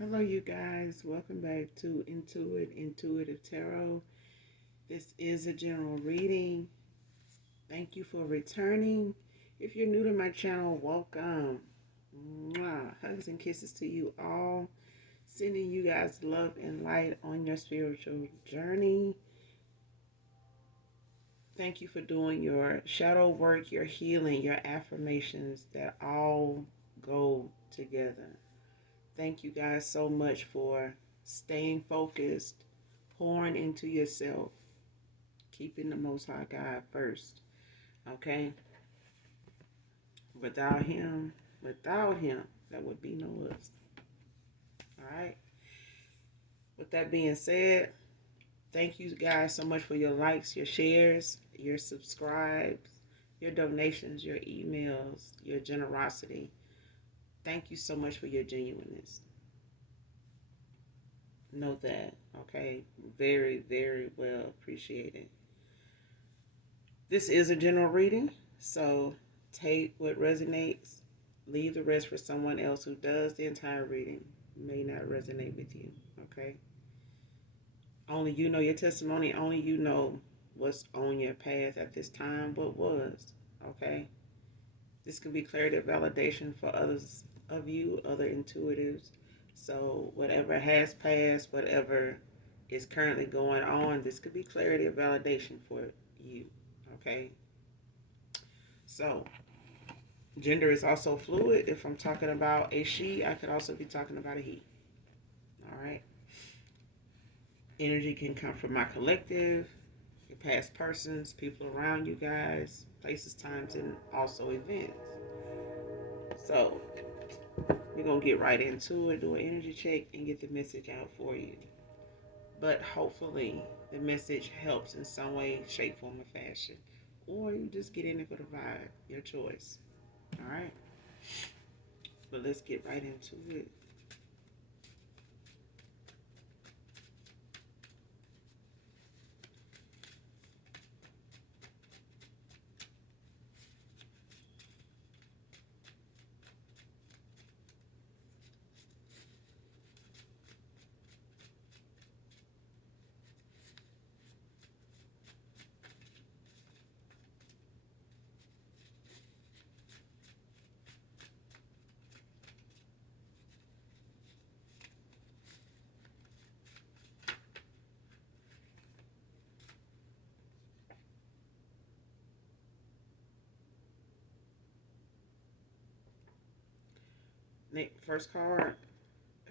Hello, you guys. Welcome back to Intuitive Tarot. This is a general reading. Thank you for returning. If you're new to my channel, welcome. Mwah. Hugs and kisses to you all. Sending you guys love and light on your spiritual journey. Thank you for doing your shadow work, your healing, your affirmations that all go together. Thank you guys so much for staying focused, pouring into yourself, keeping the Most High God first. Okay? Without Him, there would be no us. All right? With that being said, thank you guys so much for your likes, your shares, your subscribes, your donations, your emails, your generosity. Thank you so much for your genuineness. Know that, okay? Very, very well appreciated. This is a general reading, so take what resonates, leave the rest for someone else who does the entire reading. May not resonate with you, okay? Only you know your testimony, only you know what's on your path at this time, what was, okay? This can be clarity of validation for others of you, other intuitives. So whatever has passed, whatever is currently going on, this could be clarity of validation for you, okay? So gender is also fluid. If I'm talking about a she, I could also be talking about a he. All right. Energy can come from my collective, your past persons, people around you guys, places, times, and also events. So we're going to get right into it, do an energy check, and get the message out for you. But hopefully the message helps in some way, shape, form, or fashion. Or you just get in it for the vibe, your choice. All right. But let's get right into it. First card,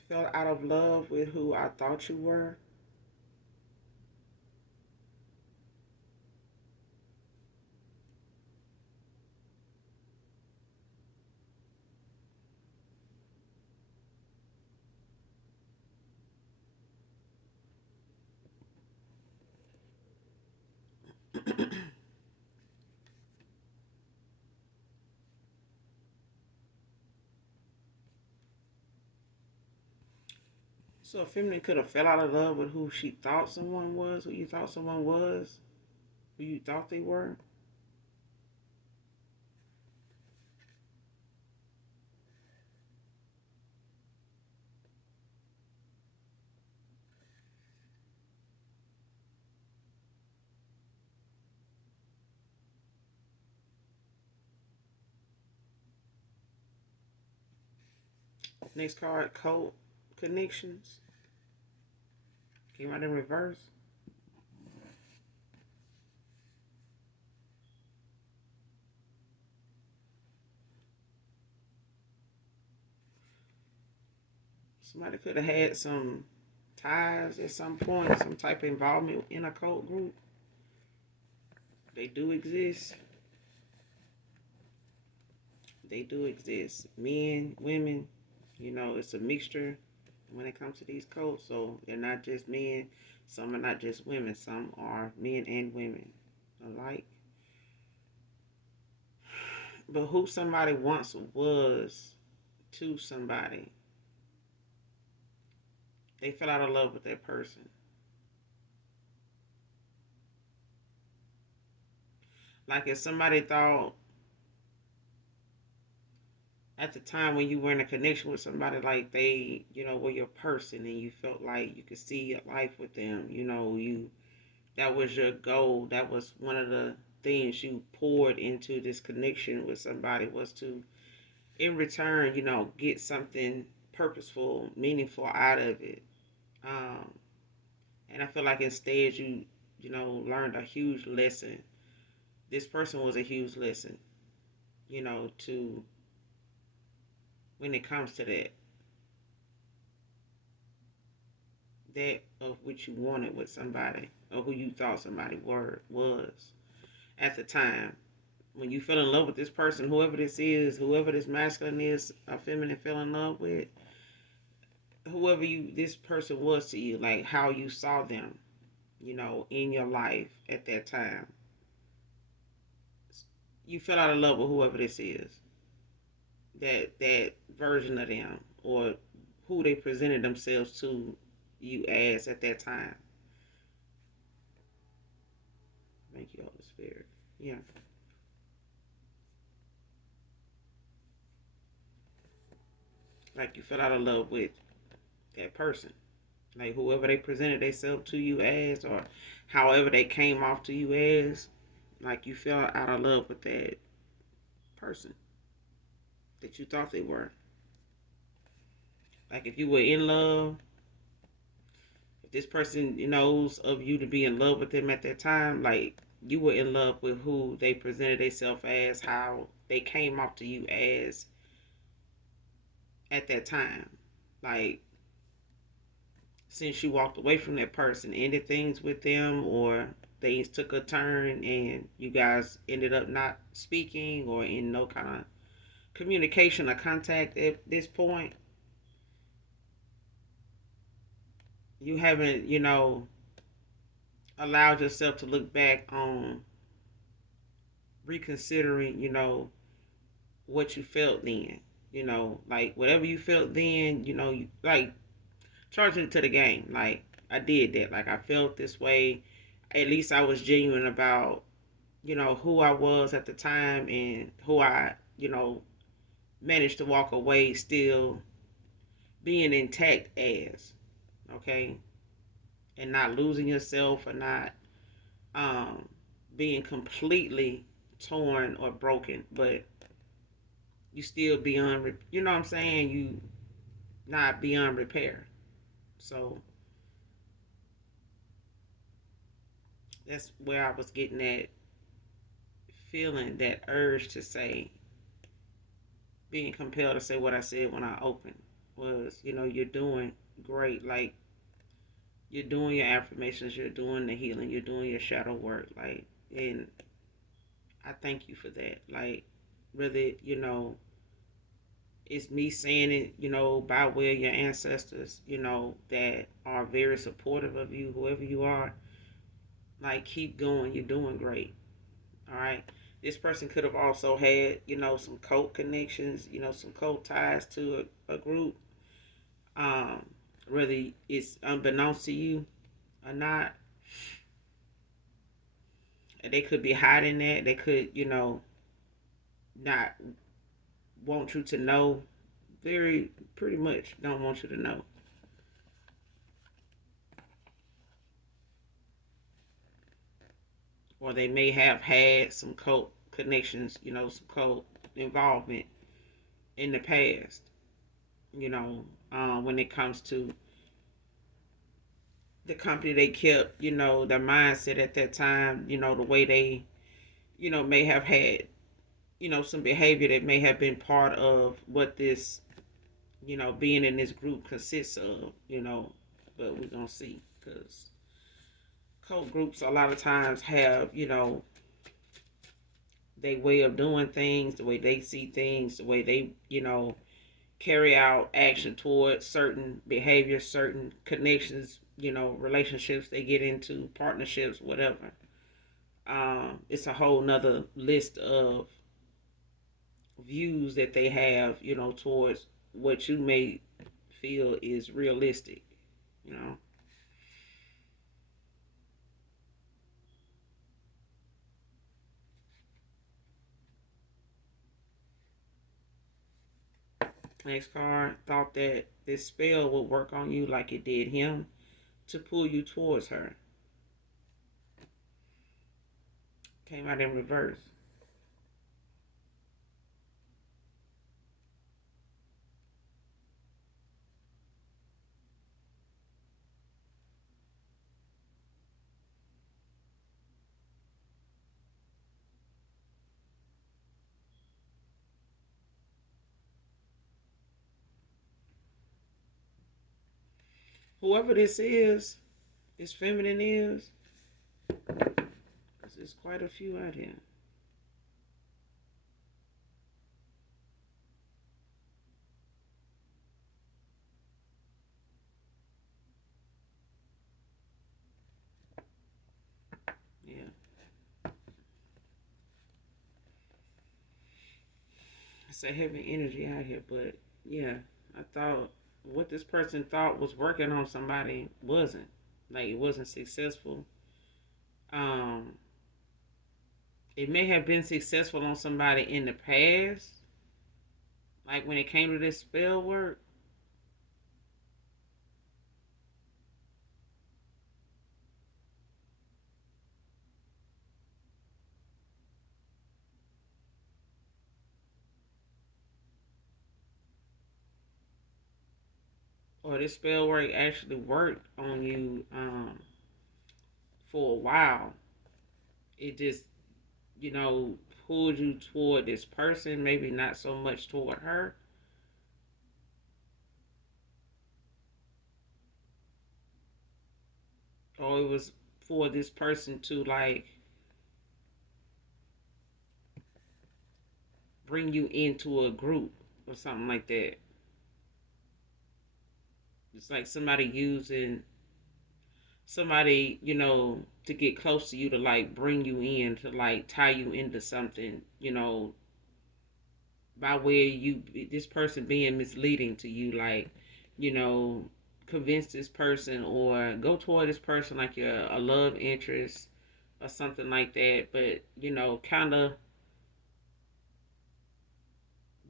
fell out of love with who I thought you were. So a feminine could have fell out of love with who she thought someone was, who you thought someone was, who you thought they were. Next card, code connections. Came out in reverse. Somebody could have had some ties at some point, some type of involvement in a cult group. They do exist. They do exist. Men, women, it's a mixture when it comes to these cults. So they're not just men. Some are not just women. Some are men and women alike. But who somebody once was to somebody, they fell out of love with that person. Like if somebody thought at the time when you were in a connection with somebody, like they, were your person, and you felt like you could see your life with them. That was your goal. That was one of the things you poured into this connection with somebody, was to, in return, get something purposeful, meaningful out of it. Um, and I feel like instead learned a huge lesson. This person was a huge lesson, to when it comes to that of which you wanted with somebody, or who you thought somebody was at the time. When you fell in love with this person, whoever this is, whoever this masculine is or feminine fell in love with, whoever this person was to you, like how you saw them, in your life at that time. You fell out of love with whoever this is, that version of them, or who they presented themselves to you as at that time. Thank you, Holy Spirit. Yeah. Like you fell out of love with that person. Like whoever they presented themselves to you as, or however they came off to you as, like you fell out of love with that person that you thought they were. Like if you were in love, if this person knows of you to be in love with them at that time, like you were in love with who they presented themselves as, how they came off to you as at that time. Like since you walked away from that person, ended things with them, or things took a turn and you guys ended up not speaking or in no kind of communication or contact at this point, you haven't, allowed yourself to look back on reconsidering, what you felt then. Like whatever you felt then, like charging it to the game. Like I did that. Like I felt this way. At least I was genuine about, who I was at the time, and who I, managed to walk away still being intact as, okay, and not losing yourself, or not um, being completely torn or broken, but you still beyond, you know what I'm saying? You not beyond repair. So that's where I was getting that feeling, that urge to say, being compelled to say what I said when I opened was, you're doing great. Like you're doing your affirmations, you're doing the healing, you're doing your shadow work. Like, and I thank you for that. Like, really, it's me saying it, by way of your ancestors, that are very supportive of you, whoever you are. Like, keep going. You're doing great. All right. This person could have also had, some cult connections, some cult ties to a group. Um, Whether it's unbeknownst to you or not, they could be hiding that. They could, not want you to know. Very, pretty much don't want you to know. Or they may have had some cult connections, some cult involvement in the past, when it comes to the company they kept, their mindset at that time, the way they, may have had, some behavior that may have been part of what this, being in this group consists of, but we're going to see, because cult groups a lot of times have, their way of doing things, the way they see things, the way they, carry out action towards certain behaviors, certain connections, relationships they get into, partnerships, whatever. It's a whole nother list of views that they have, towards what you may feel is realistic, you know. Next card, thought that this spell would work on you like it did him to pull you towards her. Came out in reverse. Whoever this feminine is, there's quite a few out here. Yeah. It's a heavy energy out here, but yeah, I thought what this person thought was working on somebody wasn't. Like it wasn't successful. Um, it may have been successful on somebody in the past, like when it came to this spell work, or this spell work actually worked on you for a while. It just, you know, pulled you toward this person, maybe not so much toward her. Or it was for this person to like bring you into a group or something like that. It's like somebody using somebody, to get close to you to like bring you in, to like tie you into something, by where you this person being misleading to you, like, you know, convince this person or go toward this person like you're a love interest or something like that, but kind of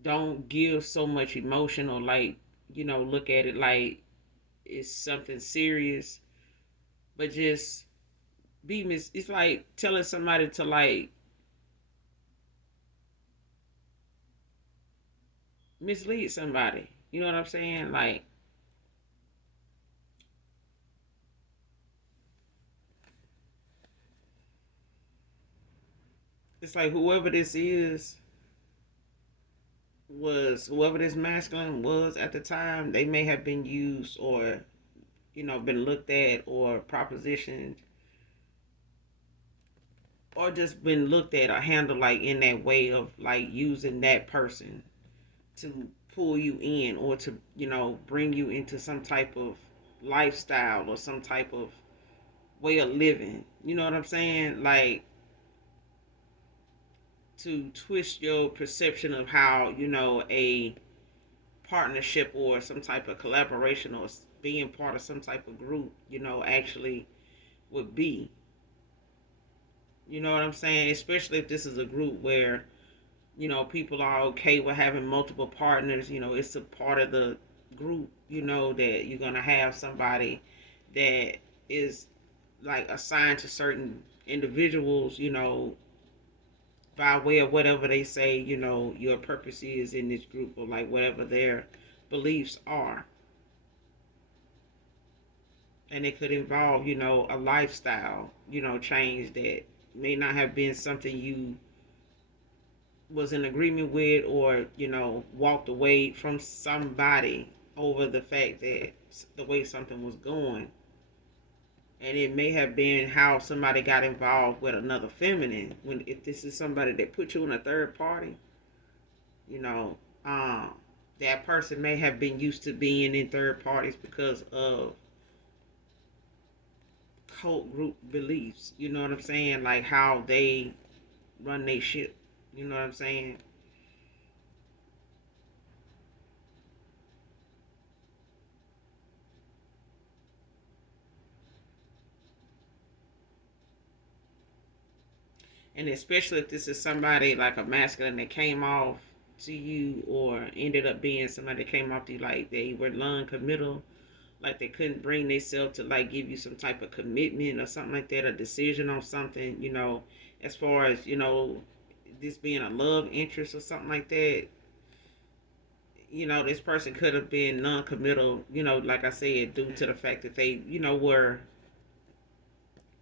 don't give so much emotion or like, look at it like it's something serious, but just it's like telling somebody to like mislead somebody. You know what I'm saying? Like it's like whoever this masculine was at the time, they may have been used or been looked at or propositioned or just been looked at or handled like in that way of like using that person to pull you in or to bring you into some type of lifestyle or some type of way of living. You know what I'm saying? Like to twist your perception of how a partnership or some type of collaboration or being part of some type of group actually would be. You know what I'm saying? Especially if this is a group where people are okay with having multiple partners. It's a part of the group, that you're going to have somebody that is like assigned to certain individuals, by way of whatever they say, your purpose is in this group or like whatever their beliefs are. And it could involve, a lifestyle, change that may not have been something you was in agreement with or walked away from somebody over the fact that the way something was going, and it may have been how somebody got involved with another feminine. When if this is somebody that put you in a third party, you know um that person may have been used to being in third parties because of cult group beliefs. You know what I'm saying? Like how they run their ship. You know what I'm saying? And especially if this is somebody like a masculine that came off, to you, or ended up being somebody that came off to you like they were non-committal, like they couldn't bring themselves to like give you some type of commitment or something like that, a decision on something, as far as, this being a love interest or something like that. This person could have been non-committal, like I said, due to the fact that they, were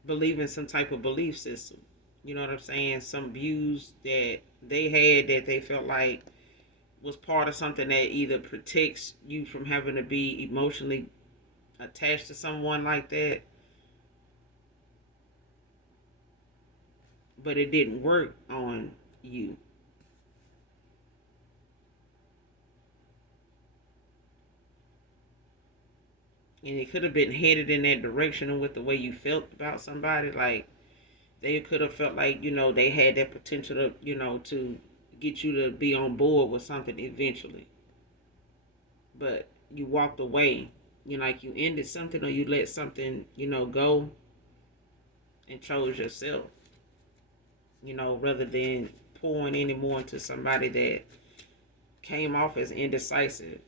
believing some type of belief system. You know what I'm saying? Some views that they had that they felt like was part of something that either protects you from having to be emotionally attached to someone like that, but it didn't work on you. And it could have been headed in that direction with the way you felt about somebody. Like, they could have felt like, they had that potential to, to get you to be on board with something eventually. But you walked away. Like you ended something, or you let something, go, and chose yourself, rather than pouring any more into somebody that came off as indecisive.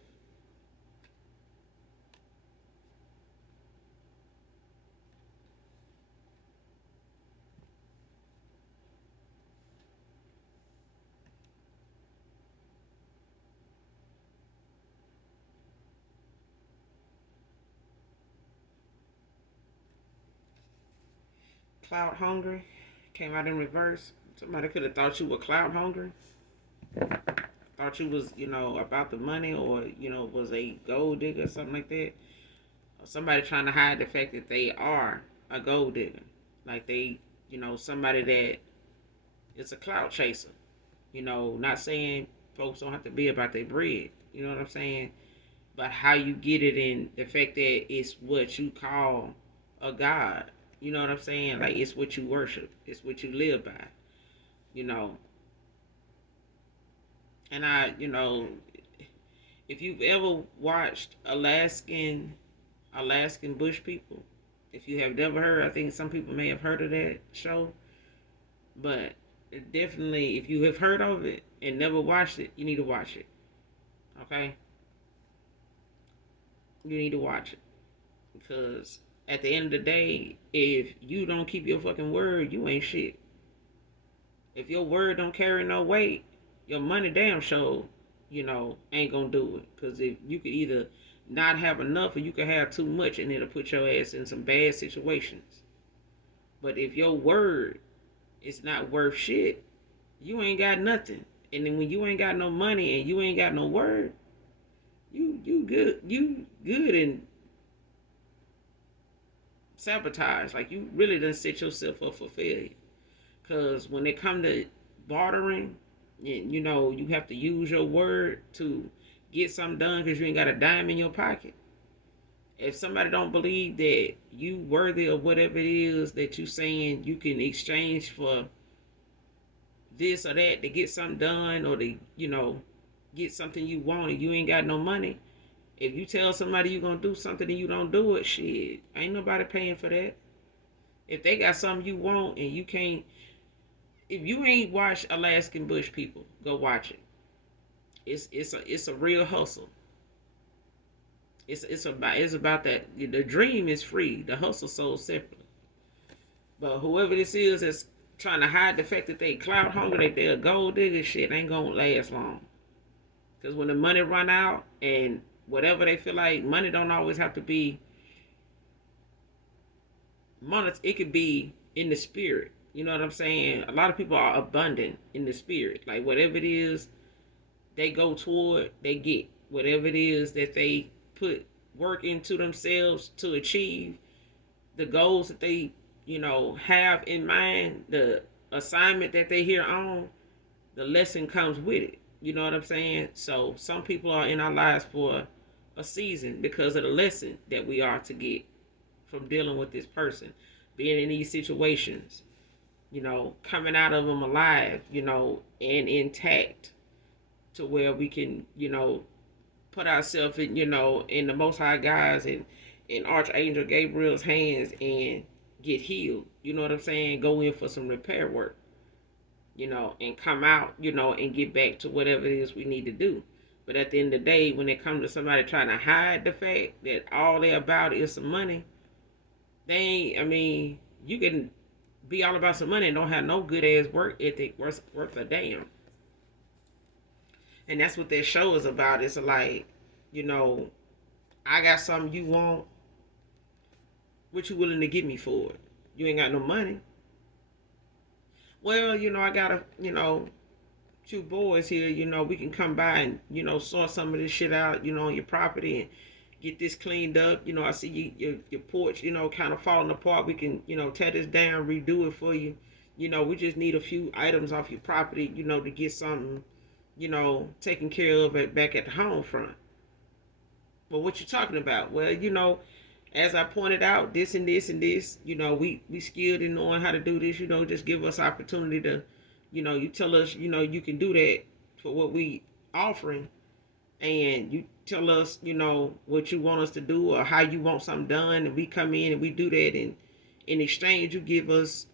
Cloud hungry came out in reverse. Somebody could have thought you were cloud hungry, thought you was, about the money, or, was a gold digger or something like that. Or somebody trying to hide the fact that they are a gold digger. Like they, somebody that is a cloud chaser. Not saying folks don't have to be about their bread. You know what I'm saying? But how you get it, in the fact that it's what you call a god. You know what I'm saying? Like, it's what you worship. It's what you live by. You know. And if you've ever watched Alaskan Bush People, if you have never heard, I think some people may have heard of that show. But definitely, if you have heard of it and never watched it, you need to watch it. Okay? You need to watch it. Because at the end of the day, if you don't keep your fucking word, you ain't shit. If your word don't carry no weight, your money damn sure, ain't gonna do it. Because if you could either not have enough, or you could have too much, and it'll put your ass in some bad situations. But if your word is not worth shit, you ain't got nothing. And then when you ain't got no money and you ain't got no word, you good and sabotage. Like, you really done set yourself up for failure. Because when it come to bartering, and you have to use your word to get something done because you ain't got a dime in your pocket. If somebody don't believe that you worthy of whatever it is that you saying you can exchange for this or that to get something done, or to, get something you want, and you ain't got no money. If you tell somebody you gonna do something and you don't do it, shit, ain't nobody paying for that. If they got something you want and you can't, if you ain't watched Alaskan Bush People, go watch it. It's a real hustle. It's about that. The dream is free. The hustle sold separately. But whoever this is that's trying to hide the fact that they clout hungry, that they're a gold digger, shit ain't gonna last long. Because when the money run out, and whatever they feel like, money don't always have to be money. It could be in the spirit. You know what I'm saying? A lot of people are abundant in the spirit. Like, whatever it is they go toward, they get. Whatever it is that they put work into themselves to achieve, the goals that they, have in mind, the assignment that they here on, the lesson comes with it. You know what I'm saying? So some people are in our lives for a season because of the lesson that we are to get from dealing with this person, being in these situations, coming out of them alive, and intact, to where we can, put ourselves in, in the Most High God's and in Archangel Gabriel's hands and get healed. You know what I'm saying? Go in for some repair work. and come out, and get back to whatever it is we need to do. But at the end of the day, when it comes to somebody trying to hide the fact that all they're about is some money, they ain't, I mean, you can be all about some money and don't have no good ass work ethic worth a damn. And that's what that show is about. It's like, you know, I got something you want. What you willing to give me for it? You ain't got no money. Well, I got two boys here. We can come by and sort some of this shit out. On your property and get this cleaned up. I see your porch. Kind of falling apart. We can tear this down, redo it for you. We just need a few items off your property. To get something taken care of back at the home front. Well, what you talking about? Well, as I pointed out, this and this and this, we skilled in knowing how to do this, just give us opportunity to, you tell us, you can do that for what we offering, and you tell us, what you want us to do or how you want something done, and we come in and we do that, and in exchange you give us,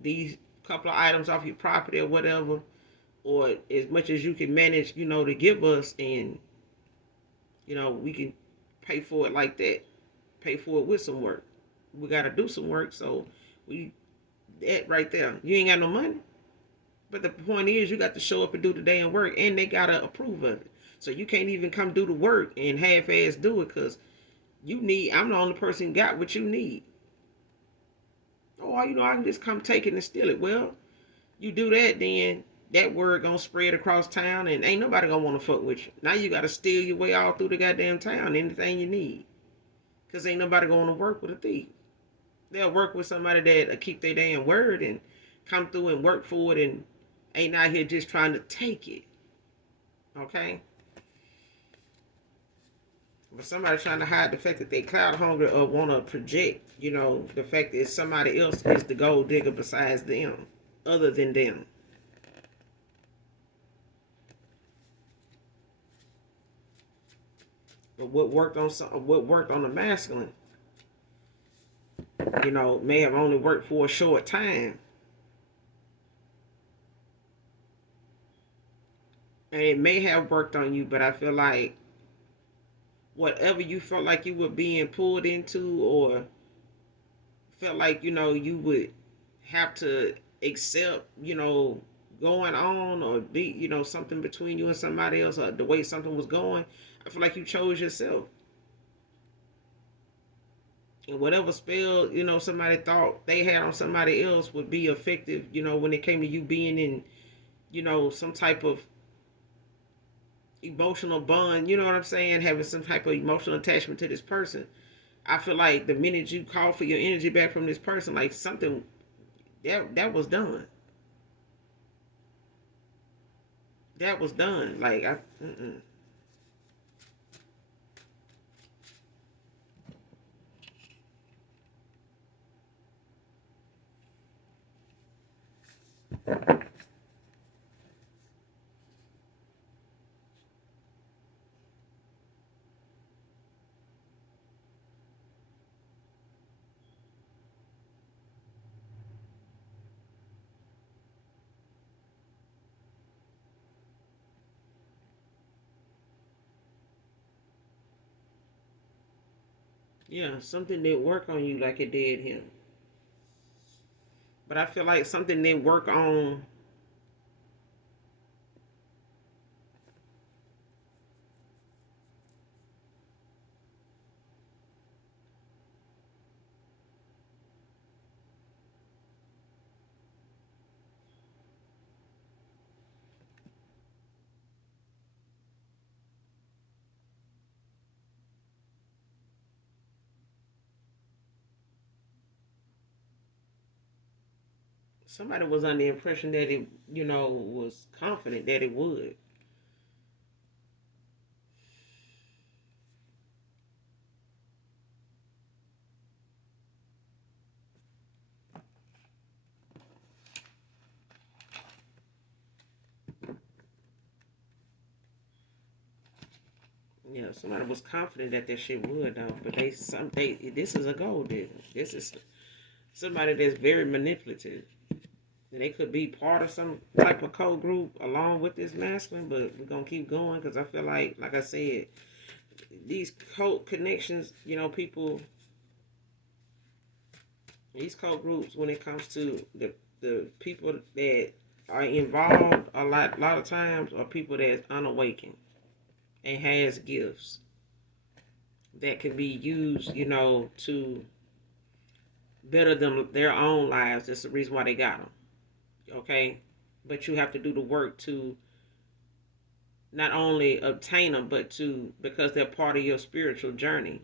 these couple of items off your property or whatever, or as much as you can manage, to give us, and we can pay for it like that, pay for it with some work. We got to do some work, so we that right there. You ain't got no money, but the point is, you got to show up and do the damn work, and they gotta approve of it. So you can't even come do the work and half-ass do it, cause you need. I'm the only person got what you need. Oh, I can just come take it and steal it. Well, you do that, then that word gonna spread across town, and ain't nobody gonna want to fuck with you. Now you gotta steal your way all through the goddamn town, anything you need, cause ain't nobody gonna work with a thief. They'll work with somebody that'll keep their damn word and come through and work for it, and ain't out here just trying to take it. Okay? But somebody trying to hide the fact that they cloud hungry or want to project, the fact that somebody else is the gold digger besides them, other than them. But what worked on the masculine, may have only worked for a short time. And it may have worked on you, but I feel like whatever you felt like you were being pulled into, or felt like, you would have to accept, going on, or be, something between you and somebody else, or the way something was going, I feel like you chose yourself. And whatever spell, somebody thought they had on somebody else would be effective, when it came to you being in, some type of emotional bond, you know what I'm saying? Having some type of emotional attachment to this person. I feel like the minute you call for your energy back from this person, like something that was done. That was done. Like I. Mm-mm. Yeah, something didn't work on you like it did him. But I feel like something didn't work on. Somebody was under the impression that it, was confident that it would. Yeah, somebody was confident that that shit would though, but this is a gold digger. This is somebody that's very manipulative. They could be part of some type of code group along with this masculine, but we're gonna keep going because I feel like I said, these code connections, people, these code groups, when it comes to the people that are involved, a lot of times are people that's unawakened and has gifts that can be used, to better them their own lives. That's the reason why they got them. Okay, but you have to do the work to not only obtain them, but to because they're part of your spiritual journey.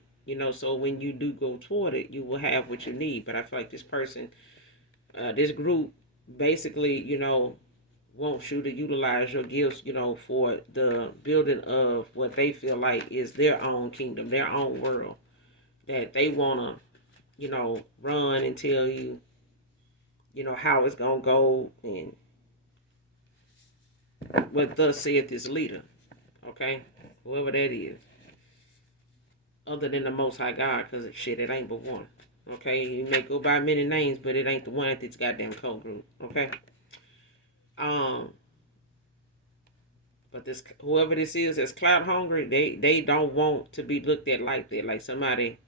So when you do go toward it, you will have what you need. But I feel like this person, this group, basically, wants you to utilize your gifts, for the building of what they feel like is their own kingdom, their own world that they wanna, run and tell you, how it's gonna go and what thus saith this leader. Okay, whoever that is, other than the Most High God, because shit, it ain't but one. Okay, you may go by many names, but it ain't the one at this goddamn code group. Okay, um, but this whoever this is that's clout hungry, they don't want to be looked at like that, like somebody,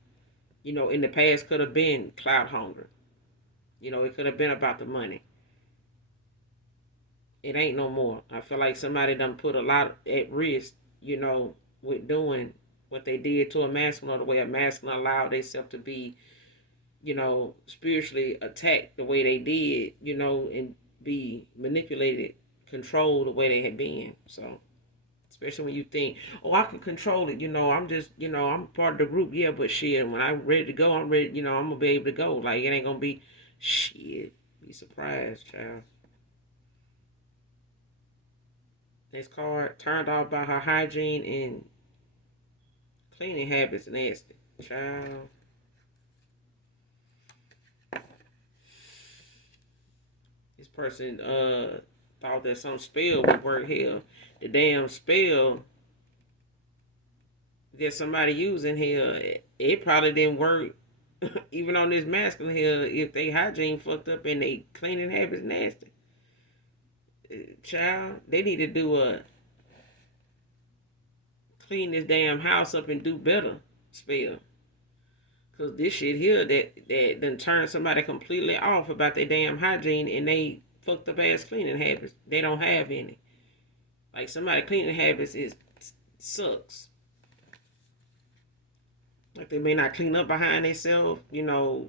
in the past could have been clout hungry. It could have been about the money. It ain't no more. I feel like somebody done put a lot at risk, with doing what they did to a masculine, or the way a masculine allowed themselves to be, spiritually attacked the way they did, and be manipulated, controlled the way they had been. So, especially when you think, oh, I can control it, I'm just, I'm part of the group, yeah, but shit, when I'm ready to go, I'm ready, I'm gonna be able to go. Like, it ain't gonna be shit. Be surprised, child. This card turned off by her hygiene and cleaning habits nasty. Child. This person thought that some spell would work. Hell, the damn spell that somebody using here, it probably didn't work. Even on this masculine here, if they hygiene fucked up and they cleaning habits nasty. Child, they need to do a clean this damn house up and do better spell. Cause this shit here that done turned somebody completely off about their damn hygiene and they fucked up ass cleaning habits. They don't have any. Like somebody cleaning habits is sucks. Like they may not clean up behind themselves, or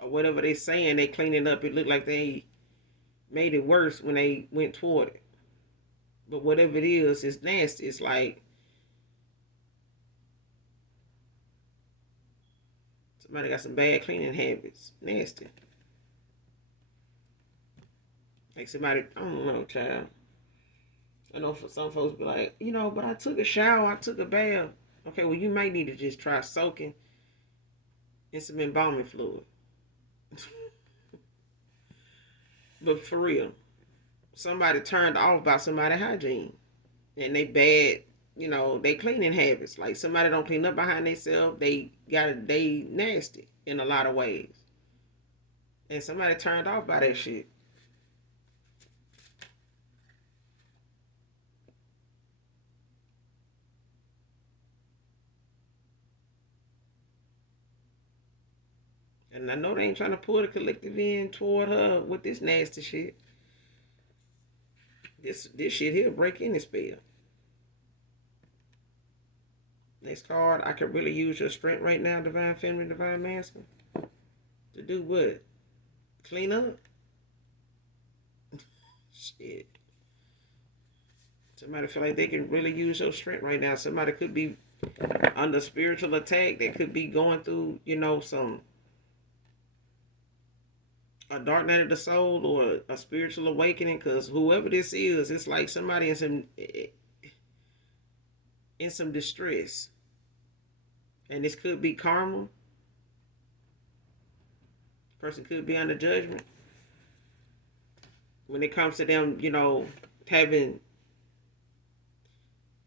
whatever they saying they cleaning up. It looked like they made it worse when they went toward it. But whatever it is, it's nasty. It's like somebody got some bad cleaning habits. Nasty. Like somebody, I don't know, child. I know for some folks be like, but I took a shower, I took a bath. Okay, well you might need to just try soaking in some embalming fluid. But for real, somebody turned off by somebody's hygiene and they bad, they cleaning habits. Like somebody don't clean up behind themselves, they nasty in a lot of ways. And somebody turned off by that shit. And I know they ain't trying to pull the collective in toward her with this nasty shit. This shit here break any spell. Next card, I could really use your strength right now, Divine Feminine, Divine Masculine. To do what? Clean up? Shit. Somebody feel like they can really use your strength right now. Somebody could be under spiritual attack. They could be going through, some a dark night of the soul or a spiritual awakening. Because whoever this is, it's like somebody in some distress, and this could be karma. Person could be under judgment when it comes to them, having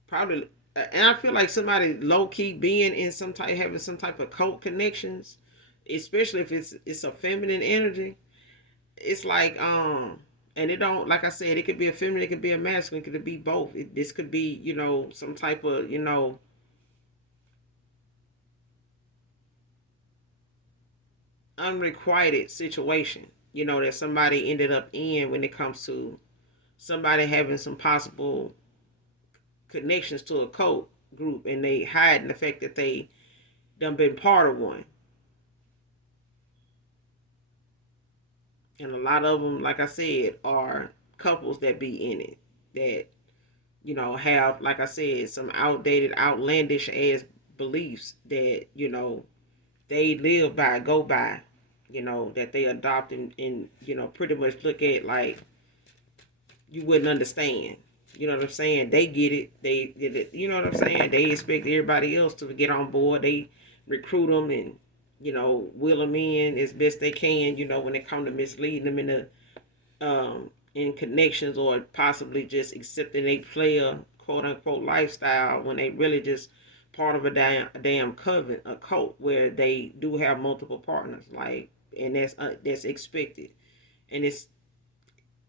probably and I feel like somebody low key being in some type, having some type of cult connections, especially if it's a feminine energy. It's like and it don't, like I said, it could be a feminine, it could be a masculine, it could be both. This could be, some type of, unrequited situation, that somebody ended up in when it comes to somebody having some possible connections to a cult group, and they hiding the fact that they done been part of one. And a lot of them, like I said, are couples that be in it, that have, like I said, some outdated, outlandish ass beliefs that they live by, go by, that they adopt, and pretty much look at like you wouldn't understand. You know what I'm saying? They get it. They did it. You know what I'm saying? They expect everybody else to get on board. They recruit them and will them in as best they can. When it comes to misleading them in connections, or possibly just accepting a player quote unquote lifestyle when they really just part of a damn coven, a cult where they do have multiple partners, like, and that's expected, and it's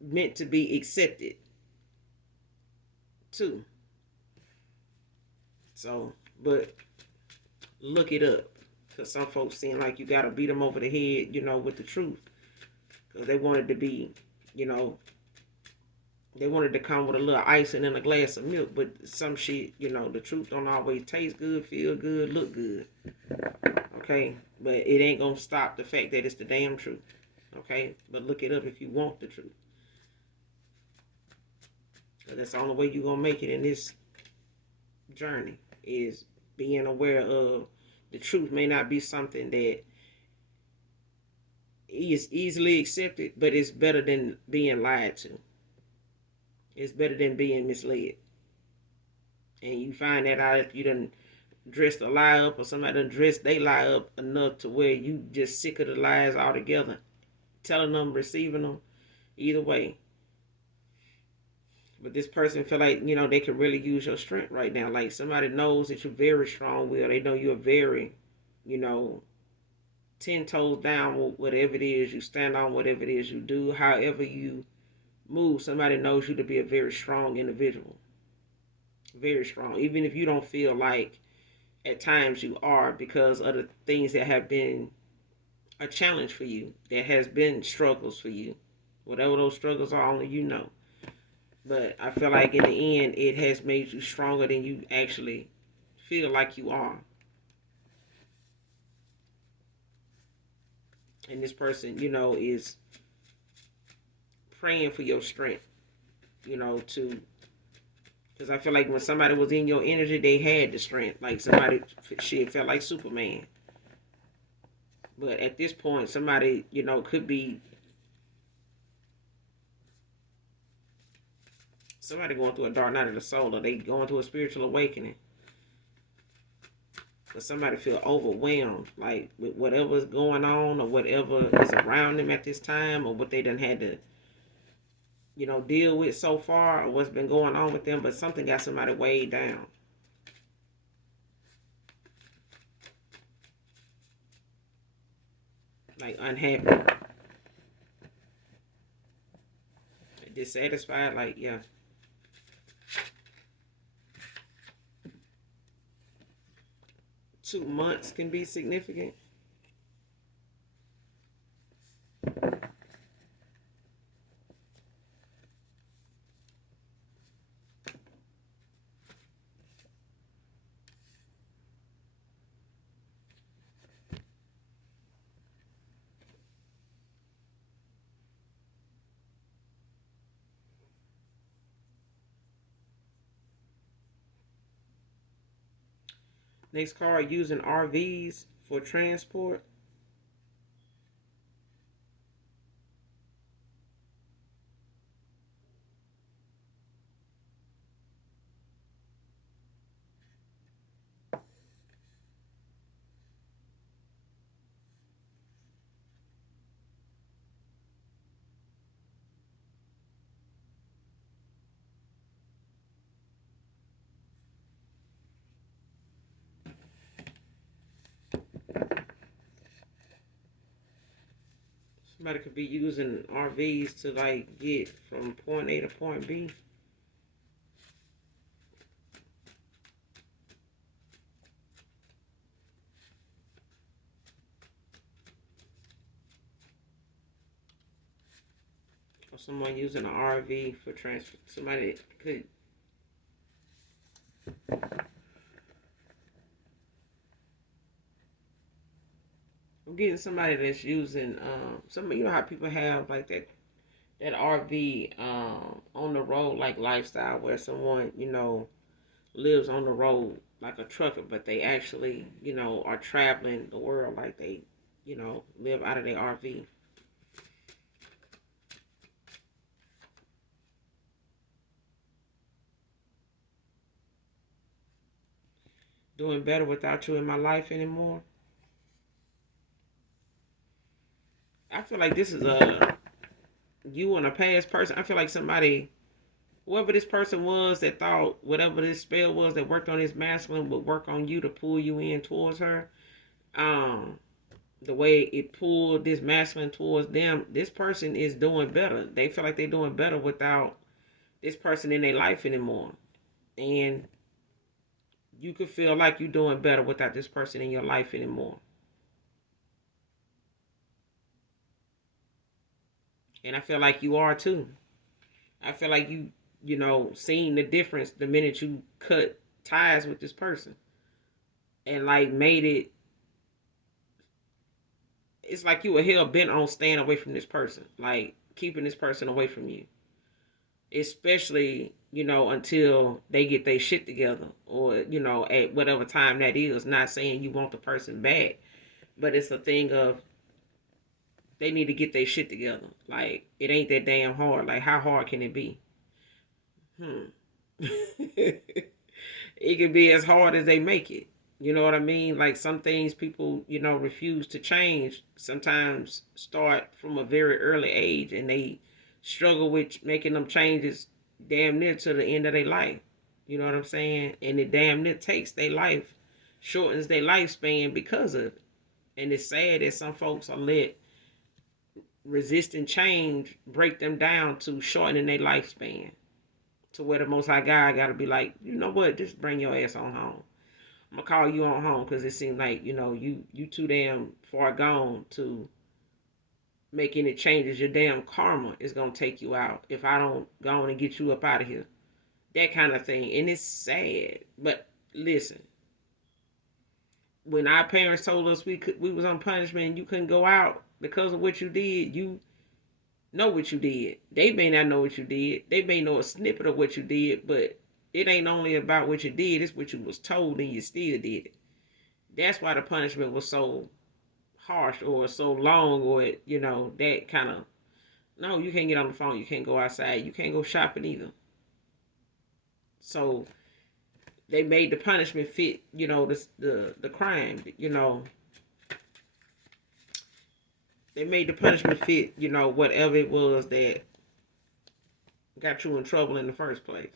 meant to be accepted too. So, but look it up, because some folks seem like you gotta beat them over the head, with the truth, because they wanted to be, you know, they wanted to come with a little icing and a glass of milk, but some shit, the truth don't always taste good, feel good, look good. Okay, but it ain't gonna stop the fact that it's the damn truth. Okay, but look it up if you want the truth, because that's the only way you gonna make it in this journey, is being aware of the truth may not be something that is easily accepted, but it's better than being lied to. It's better than being misled. And you find that out if you done dressed a lie up, or somebody done dressed they lie up enough to where you just sick of the lies altogether. Telling them, receiving them, either way. But this person feel like, they can really use your strength right now. Like somebody knows that you're very strong willed. They know you're very, you know, 10 toes down with whatever it is you stand on, whatever it is you do, however you move. Somebody knows you to be a very strong individual. Very strong. Even if you don't feel like at times you are, because of the things that have been a challenge for you, that has been struggles for you. Whatever those struggles are, only you know. But I feel like in the end, it has made you stronger than you actually feel like you are. And this person, is praying for your strength, to, because I feel like when somebody was in your energy, they had the strength. Like somebody, shit, felt like Superman. But at this point, somebody, could be somebody going through a dark night of the soul, or they going through a spiritual awakening. But somebody feel overwhelmed, like with whatever's going on or whatever is around them at this time, or what they done had to, deal with so far, or what's been going on with them. But something got somebody weighed down. Like unhappy, dissatisfied, like, yeah. 2 months can be significant. Next card, using RVs for transport. Somebody could be using RVs to like get from point A to point B. Or someone using an RV for transfer. Somebody could. I'm getting somebody that's using some. You know how people have like that RV on the road like lifestyle where someone lives on the road like a trucker, but they actually are traveling the world like they live out of their RV. Doing better without you in my life anymore. I feel like this is a you and a past person. I feel like somebody, whoever this person was that thought whatever this spell was that worked on this masculine would work on you to pull you in towards her. Um, the way it pulled this masculine towards them, this person is doing better. They feel like they're doing better without this person in their life anymore. And you could feel like you're doing better without this person in your life anymore. And I feel like you are too. I feel like seeing the difference the minute you cut ties with this person and like made it. It's like you were hell bent on staying away from this person, like keeping this person away from you, especially until they get their shit together or at whatever time that is. Not saying you want the person back, but it's a thing of they need to get their shit together. Like it ain't that damn hard. Like how hard can it be? It can be as hard as they make it. You know what I mean? Like some things people, refuse to change. Sometimes start from a very early age and they struggle with making them changes damn near to the end of their life. You know what I'm saying? And it damn near takes their life, shortens their lifespan because of it. And it's sad that some folks are let resisting change break them down to shortening their lifespan. To where the most high God got to be like, you know what, just bring your ass on home. I'm gonna call you on home because it seems like you too damn far gone to make any changes. Your damn karma is gonna take you out if I don't go on and get you up out of here. That kind of thing, and it's sad. But listen, when our parents told us we was on punishment and you couldn't go out because of what you did, you know what you did. They may not know what you did. They may know a snippet of what you did, but it ain't only about what you did. It's what you was told and you still did it. That's why the punishment was so harsh or so long or that kind of. No, you can't get on the phone. You can't go outside. You can't go shopping either. So they made the punishment fit, the crime. They made the punishment fit, whatever it was that got you in trouble in the first place.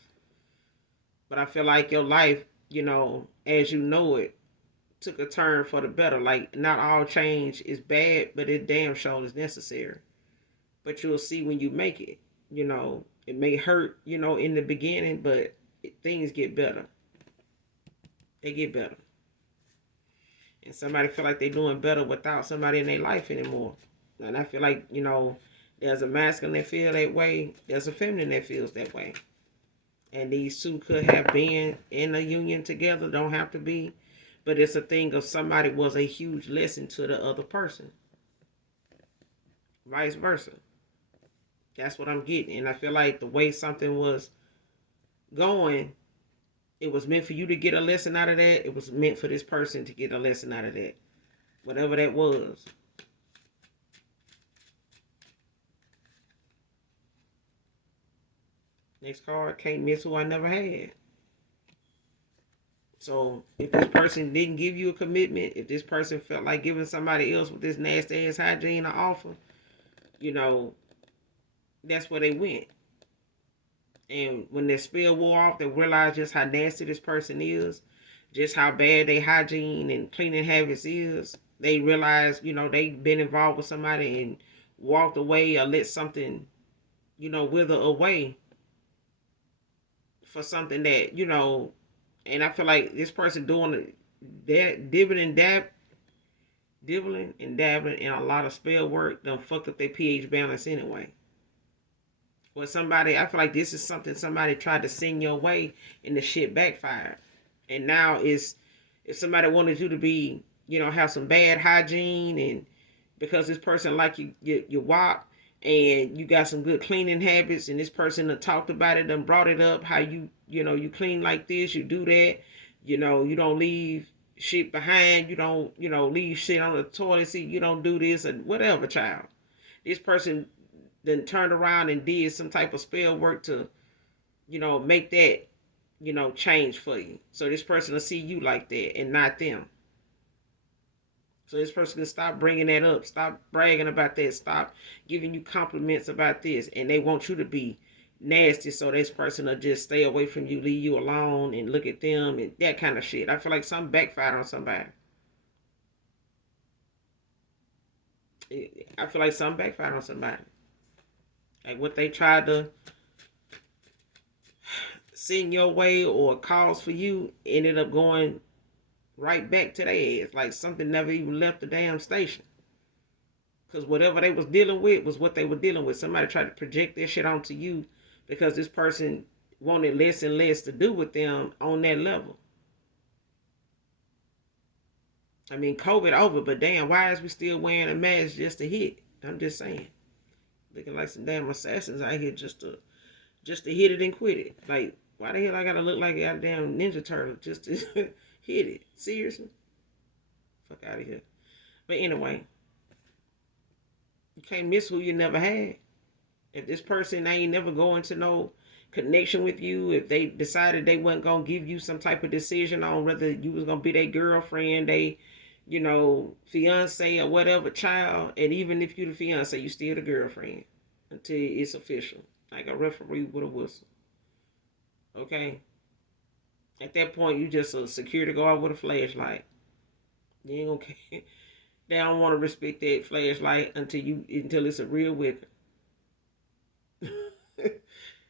But I feel like your life, as you know it, took a turn for the better. Like not all change is bad, but it damn sure is necessary. But you'll see when you make it. It may hurt, in the beginning, but things get better. They get better. And somebody feel like they're doing better without somebody in their life anymore. And I feel like, there's a masculine that feel that way. There's a feminine that feels that way. And these two could have been in a union together. Don't have to be. But it's a thing of somebody was a huge lesson to the other person. Vice versa. That's what I'm getting. And I feel like the way something was going, it was meant for you to get a lesson out of that. It was meant for this person to get a lesson out of that. Whatever that was. Next card, can't miss who I never had. So if this person didn't give you a commitment, if this person felt like giving somebody else with this nasty ass hygiene an offer, you know, that's where they went. And when their spell wore off, they realized just how nasty this person is, just how bad their hygiene and cleaning habits is. They realized, they've been involved with somebody and walked away or let something, wither away for something that, and I feel like this person doing that dibbling and dabbling in a lot of spell work done fucked up their pH balance anyway. Or somebody, I feel like this is something somebody tried to send your way and the shit backfired. And now it's, if somebody wanted you to be, have some bad hygiene, and because this person like you walk, and you got some good cleaning habits, and this person that talked about it and brought it up, how you clean like this, you do that, you don't leave shit behind, you don't, leave shit on the toilet seat, you don't do this, or whatever, child. This person then turned around and did some type of spell work to, make that, change for you. So this person will see you like that and not them. So this person can stop bringing that up, stop bragging about that, stop giving you compliments about this, and they want you to be nasty. So this person will just stay away from you, leave you alone, and look at them and that kind of shit. I feel like something backfired on somebody. I feel like something backfired on somebody. Like what they tried to send your way or cause for you ended up going right back to their ass. Like something never even left the damn station. Because whatever they was dealing with was what they were dealing with. Somebody tried to project their shit onto you because this person wanted less and less to do with them on that level. I mean, COVID over, but damn, why is we still wearing a mask just to hit? I'm just saying. Looking like some damn assassins out here just to hit it and quit it. Like, why the hell I gotta look like a goddamn Ninja Turtle just to hit it? Seriously? Fuck out of here. But anyway, you can't miss who you never had. If this person ain't never going to no connection with you, if they decided they wasn't gonna give you some type of decision on whether you was gonna be their girlfriend, they, fiance or whatever, child, and even if you the fiance, you still the girlfriend until it's official, like a referee with a whistle. Okay. At that point, you just a security guard with a flashlight. You ain't okay. They don't want to respect that flashlight until it's a real weapon.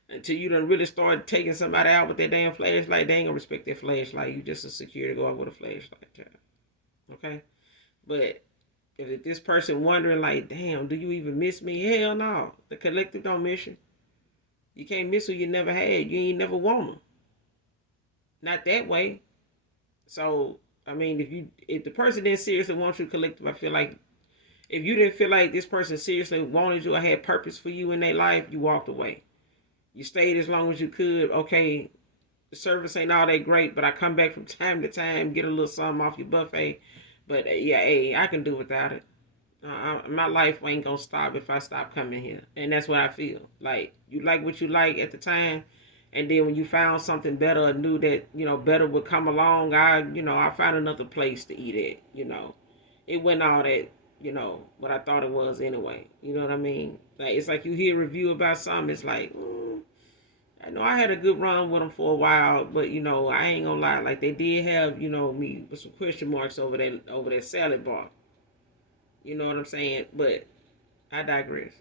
Until you done really start taking somebody out with that damn flashlight, they ain't gonna respect that flashlight. You just a security guard with a flashlight, child. Okay? But if this person wondering like, damn, do you even miss me? Hell no. The collective don't miss you. You can't miss who you never had. You ain't never want them. Not that way. So, I mean, if the person didn't seriously want you collective, I feel like if you didn't feel like this person seriously wanted you or had purpose for you in their life, you walked away. You stayed as long as you could. Okay, the service ain't all that great, but I come back from time to time, get a little something off your buffet. But yeah, hey, I can do without it. My life ain't gonna stop if I stop coming here, and that's what I feel. Like you like what you like at the time, and then when you found something better or knew that better would come along, I found another place to eat at. It wasn't all that what I thought it was anyway. You know what I mean? Like it's like you hear a review about something, it's like. I know I had a good run with them for a while, but I ain't gonna lie. Like they did have, me with some question marks over that salad bar. You know what I'm saying? But I digress.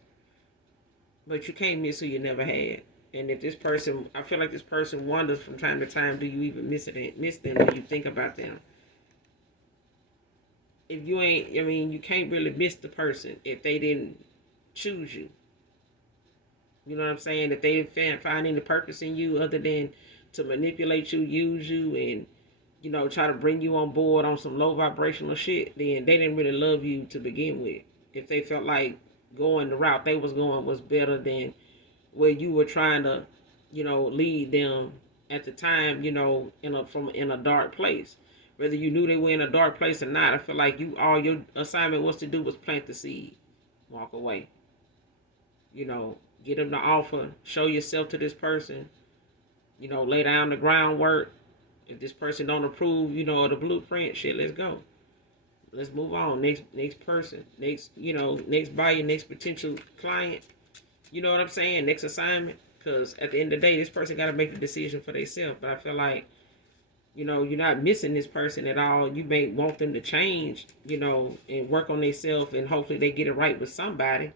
But you can't miss who you never had. And if this person, I feel like this person wonders from time to time, do you even miss them when you think about them? If you ain't, I mean, you can't really miss the person if they didn't choose you. You know what I'm saying? If they didn't find any purpose in you other than to manipulate you, use you, and try to bring you on board on some low vibrational shit, then they didn't really love you to begin with. If they felt like going the route they was going was better than where you were trying to, lead them at the time, in a dark place. Whether you knew they were in a dark place or not, I feel like all your assignment was to do was plant the seed, walk away. Get them the offer, show yourself to this person, lay down the groundwork. If this person don't approve, of the blueprint, shit, let's go. Let's move on. Next person. Next buyer, next potential client. You know what I'm saying? Next assignment. Because at the end of the day, this person got to make the decision for themselves. But I feel like, you're not missing this person at all. You may want them to change, and work on themselves, and hopefully they get it right with somebody.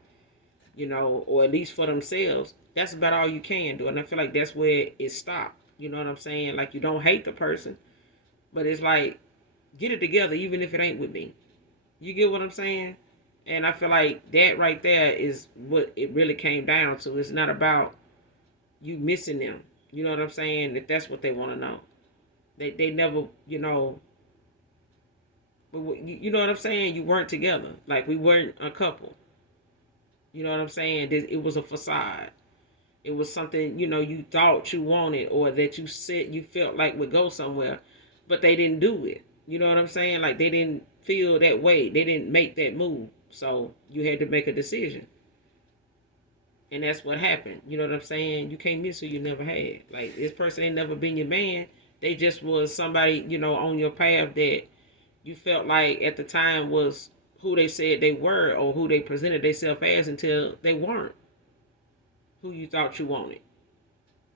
or at least for themselves, that's about all you can do. And I feel like that's where it stopped. You know what I'm saying? Like, you don't hate the person, but it's like, get it together, even if it ain't with me. You get what I'm saying? And I feel like that right there is what it really came down to. It's not about you missing them. You know what I'm saying? If that's what they want to know. They never, you know what I'm saying? You weren't together. Like, we weren't a couple. You know what I'm saying? It was a facade. It was something, you thought you wanted, or that you said you felt like would go somewhere, but they didn't do it. You know what I'm saying? Like, they didn't feel that way. They didn't make that move. So you had to make a decision. And that's what happened. You know what I'm saying? You can't miss who you never had. Like, this person ain't never been your man. They just was somebody, on your path that you felt like at the time was who they said they were, or who they presented themselves as, until they weren't who you thought you wanted.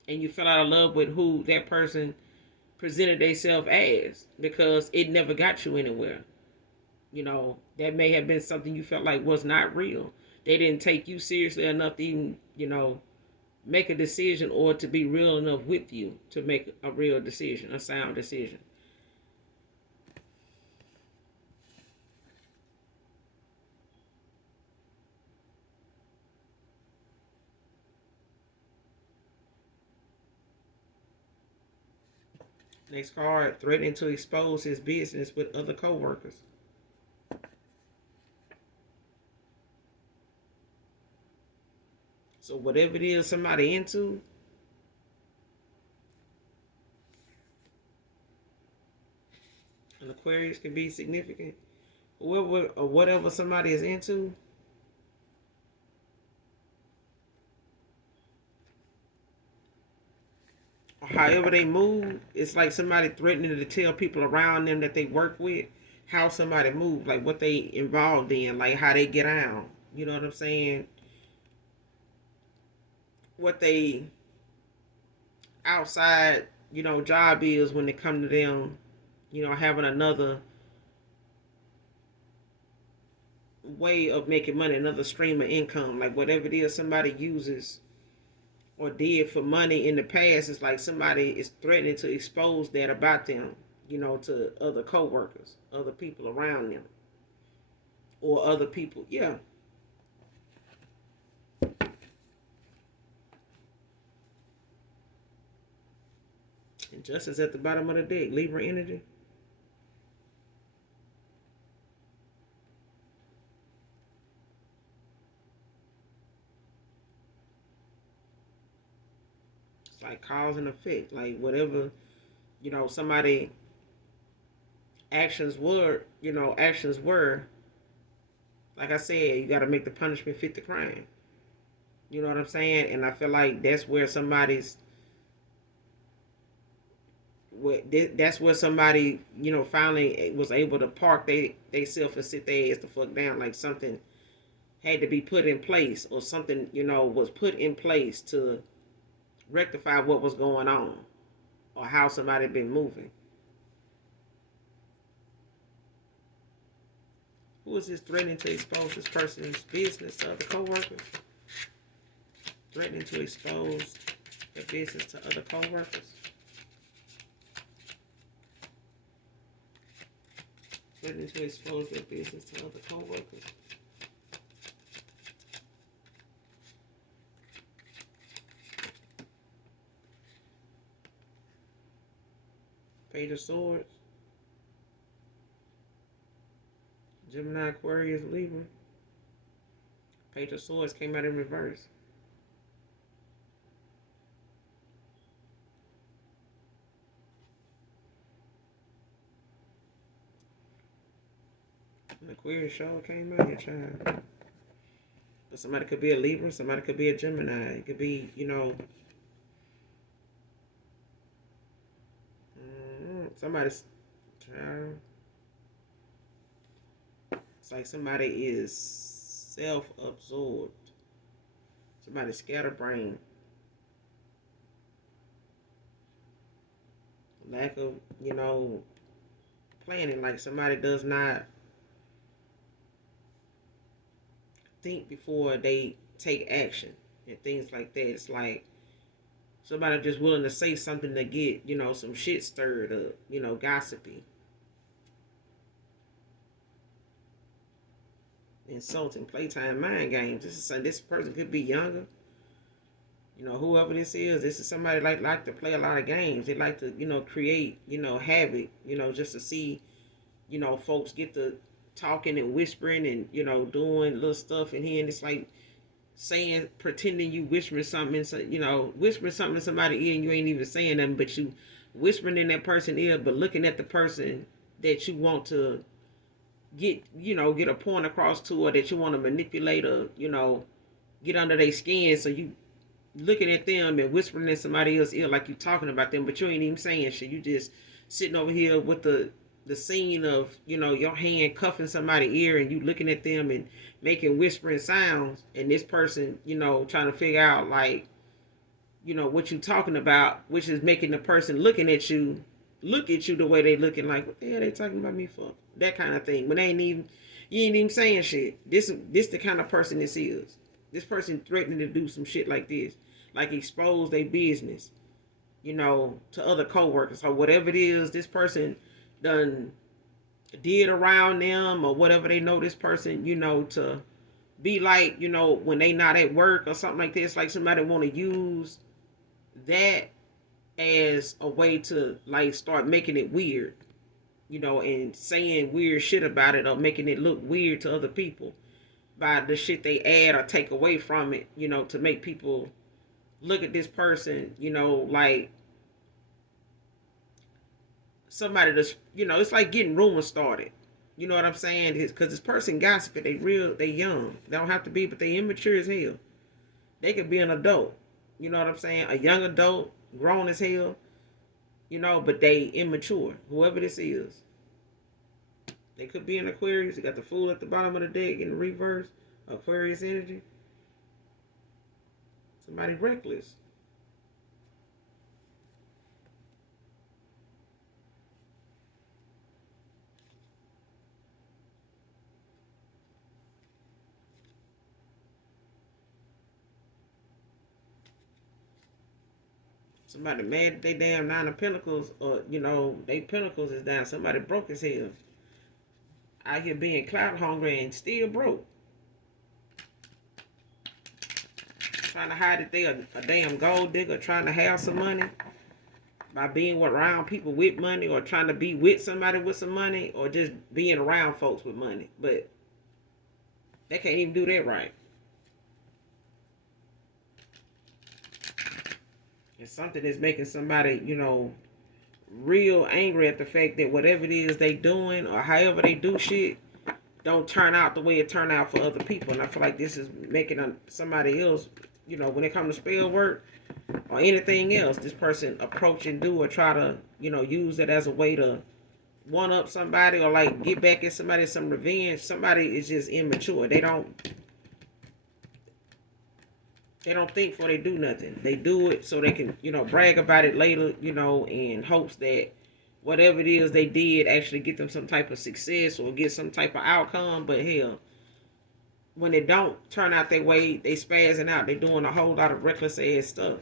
And you fell out of love with who that person presented themselves as, because it never got you anywhere. That may have been something you felt like was not real. They didn't take you seriously enough to even, make a decision, or to be real enough with you to make a real decision, a sound decision. Next card, threatening to expose his business with other co-workers. So whatever it is somebody into, an Aquarius can be significant. Whoever or whatever somebody is into, or however they move, it's like somebody threatening to tell people around them that they work with how somebody moves, like what they involved in, like how they get out. You know what I'm saying? What they outside, job is when they come to them, having another way of making money, another stream of income, like whatever it is somebody uses or did for money in the past. It's like somebody is threatening to expose that about them, to other co-workers, other people around them, or other people. Yeah. And Justice at the bottom of the deck, Libra energy. It's like cause and effect. Like whatever, somebody actions were, like I said, you got to make the punishment fit the crime. You know what I'm saying? And I feel like that's where that's where somebody, finally was able to park they self and sit their ass the fuck down. Like something had to be put in place, or something, was put in place to rectify what was going on, or how somebody been moving. Who is this threatening to expose this person's business to other coworkers? Threatening to expose their business to other coworkers. Threatening to expose their business to other coworkers. Page of Swords. Gemini, Aquarius, Libra. Page of Swords came out in reverse. An Aquarius show came out here, child. But somebody could be a Libra, somebody could be a Gemini. It could be, somebody's child. It's like somebody is self-absorbed. Somebody scatterbrained. Lack of, planning. Like somebody does not think before they take action and things like that. It's like somebody just willing to say something to get, some shit stirred up, gossipy, insulting, playtime, mind games. This person could be younger. Whoever this is somebody like to play a lot of games. They like to, create, havoc, just to see, folks get to talking and whispering and, doing little stuff in here. And it's like saying, pretending you whispering something, whispering something in somebody's ear and you ain't even saying nothing, but you whispering in that person's ear, but looking at the person that you want to get a point across to, or that you want to manipulate, or, get under their skin. So you looking at them and whispering in somebody else's ear like you talking about them, but you ain't even saying shit. You just sitting over here with the scene of, your hand cuffing somebody's ear and you looking at them and making whispering sounds, and this person, trying to figure out, like, what you talking about, which is making the person looking at you look at you the way they looking, like, what the hell they talking about me for? That kind of thing. But you ain't even saying shit. This the kind of person this is. This person threatening to do some shit like this. Like expose their business, to other coworkers or whatever it is this person done did around them, or whatever they know this person, to be like, when they not at work or something like this. Like somebody want to use that as a way to like start making it weird, and saying weird shit about it, or making it look weird to other people by the shit they add or take away from it, to make people look at this person, like somebody that's, it's like getting rumors started. You know what I'm saying? Because this person gossiping, they young. They don't have to be, but they immature as hell. They could be an adult. You know what I'm saying? A young adult, grown as hell, but they immature. Whoever this is. They could be an Aquarius. They got the Fool at the bottom of the deck in reverse. Aquarius energy. Somebody reckless. Somebody mad at they damn Nine of Pentacles, or, they Pentacles is down. Somebody broke his hell. Out here being clout hungry and still broke. Trying to hide that they a damn gold digger, trying to have some money by being around people with money, or trying to be with somebody with some money, or just being around folks with money. But they can't even do that right. It's something that's making somebody, real angry at the fact that whatever it is they doing, or however they do shit, don't turn out the way it turned out for other people. And I feel like this is making somebody else, when it comes to spell work or anything else, this person approach and do, or try to, use it as a way to one up somebody, or like get back at somebody, some revenge. Somebody is just immature. They don't think before they do nothing. They do it so they can, brag about it later, in hopes that whatever it is they did actually get them some type of success or get some type of outcome. But hell, when it don't turn out their way, they spazzing out. They doing a whole lot of reckless ass stuff.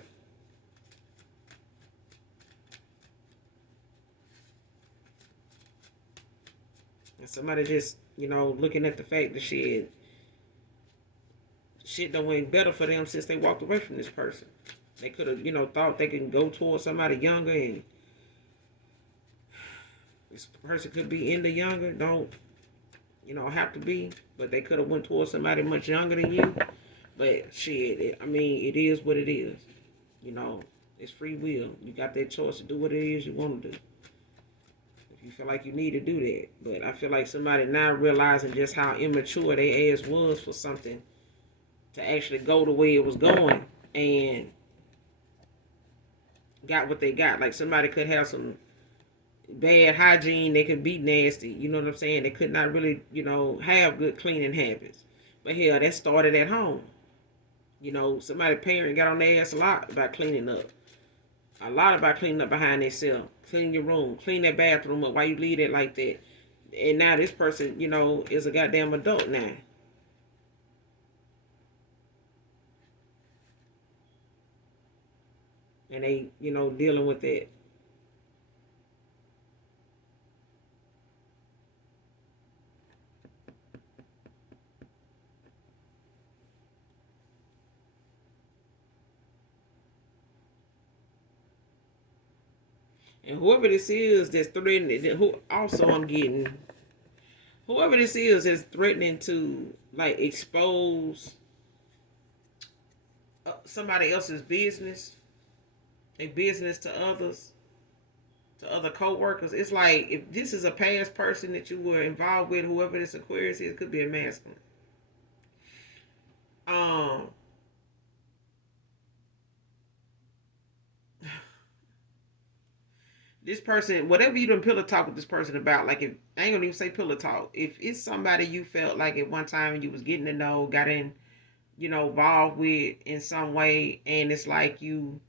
And somebody just, looking at the fact that shit done went better for them since they walked away from this person. They could have, thought they can go towards somebody younger, and this person could be into younger. Don't, have to be, but they could have went towards somebody much younger than you. But shit, it is what it is. It's free will. You got that choice to do what it is you want to do. If you feel like you need to do that. But I feel like somebody now realizing just how immature they ass was for something to actually go the way it was going, and got what they got. Like somebody could have some bad hygiene, they could be nasty, you know what I'm saying? They could not really, have good cleaning habits. But hell, that started at home. Somebody parent got on their ass a lot about cleaning up. A lot about cleaning up behind themselves. Clean your room, clean that bathroom up. Why you leave it like that? And now this person, is a goddamn adult now. and they, dealing with that. And whoever this is that's threatening, who also I'm getting, whoever this is that's threatening to like expose somebody else's business, a business to other co-workers. It's like if this is a past person that you were involved with, whoever this Aquarius is, it could be a masculine. Um, this person, whatever you done pillow talk with this person about, like if I ain't gonna even say pillow talk, if it's somebody you felt like at one time you was getting to know, got in, involved with in some way, and it's like you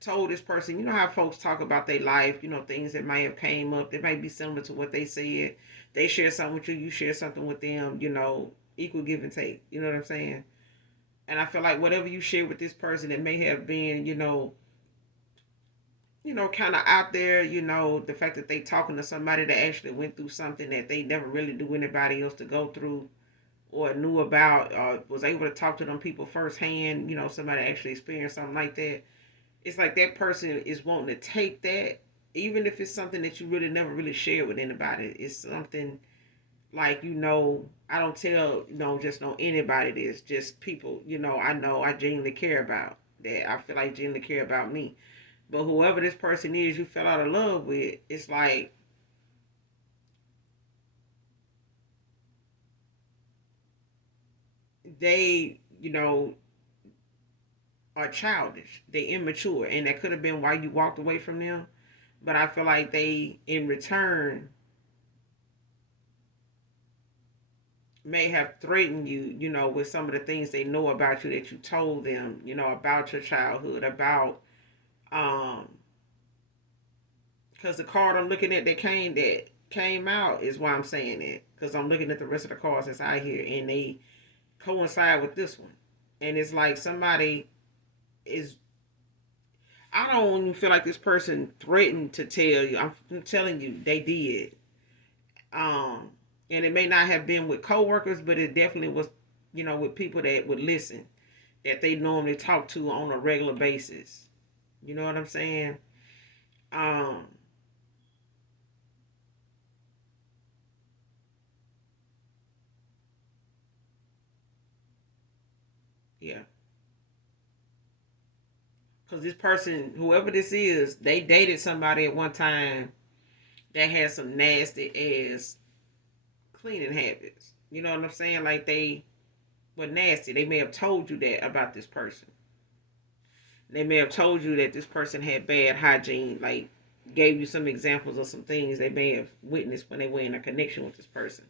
told this person, how folks talk about their life, things that might have came up that might be similar to what they said. They share something with you, you share something with them, equal give and take. You know what I'm saying? And I feel like whatever you share with this person that may have been, kind of out there, the fact that they talking to somebody that actually went through something that they never really knew anybody else to go through or knew about, or was able to talk to them people firsthand, somebody actually experienced something like that. It's like that person is wanting to take that, even if it's something that you really never really shared with anybody. It's something like, I don't tell, just know anybody this, just people, I genuinely care about that. I feel like genuinely care about me. But whoever this person is you fell out of love with, it's like they, are childish. They immature. And that could have been why you walked away from them. But I feel like they, in return, may have threatened you, with some of the things they know about you that you told them, about your childhood, about, because the card I'm looking at that came out is why I'm saying it. Because I'm looking at the rest of the cards that's out here and they coincide with this one. And it's like somebody is, I don't even feel like this person threatened to tell you. I'm telling you, they did. Um, and it may not have been with coworkers, but it definitely was, with people that would listen, that they normally talk to on a regular basis. You know what I'm saying? Um, yeah, because this person, whoever this is, they dated somebody at one time that had some nasty ass cleaning habits. You know what I'm saying? Like they were nasty. They may have told you that about this person. They may have told you that this person had bad hygiene, like gave you some examples of some things they may have witnessed when they were in a connection with this person.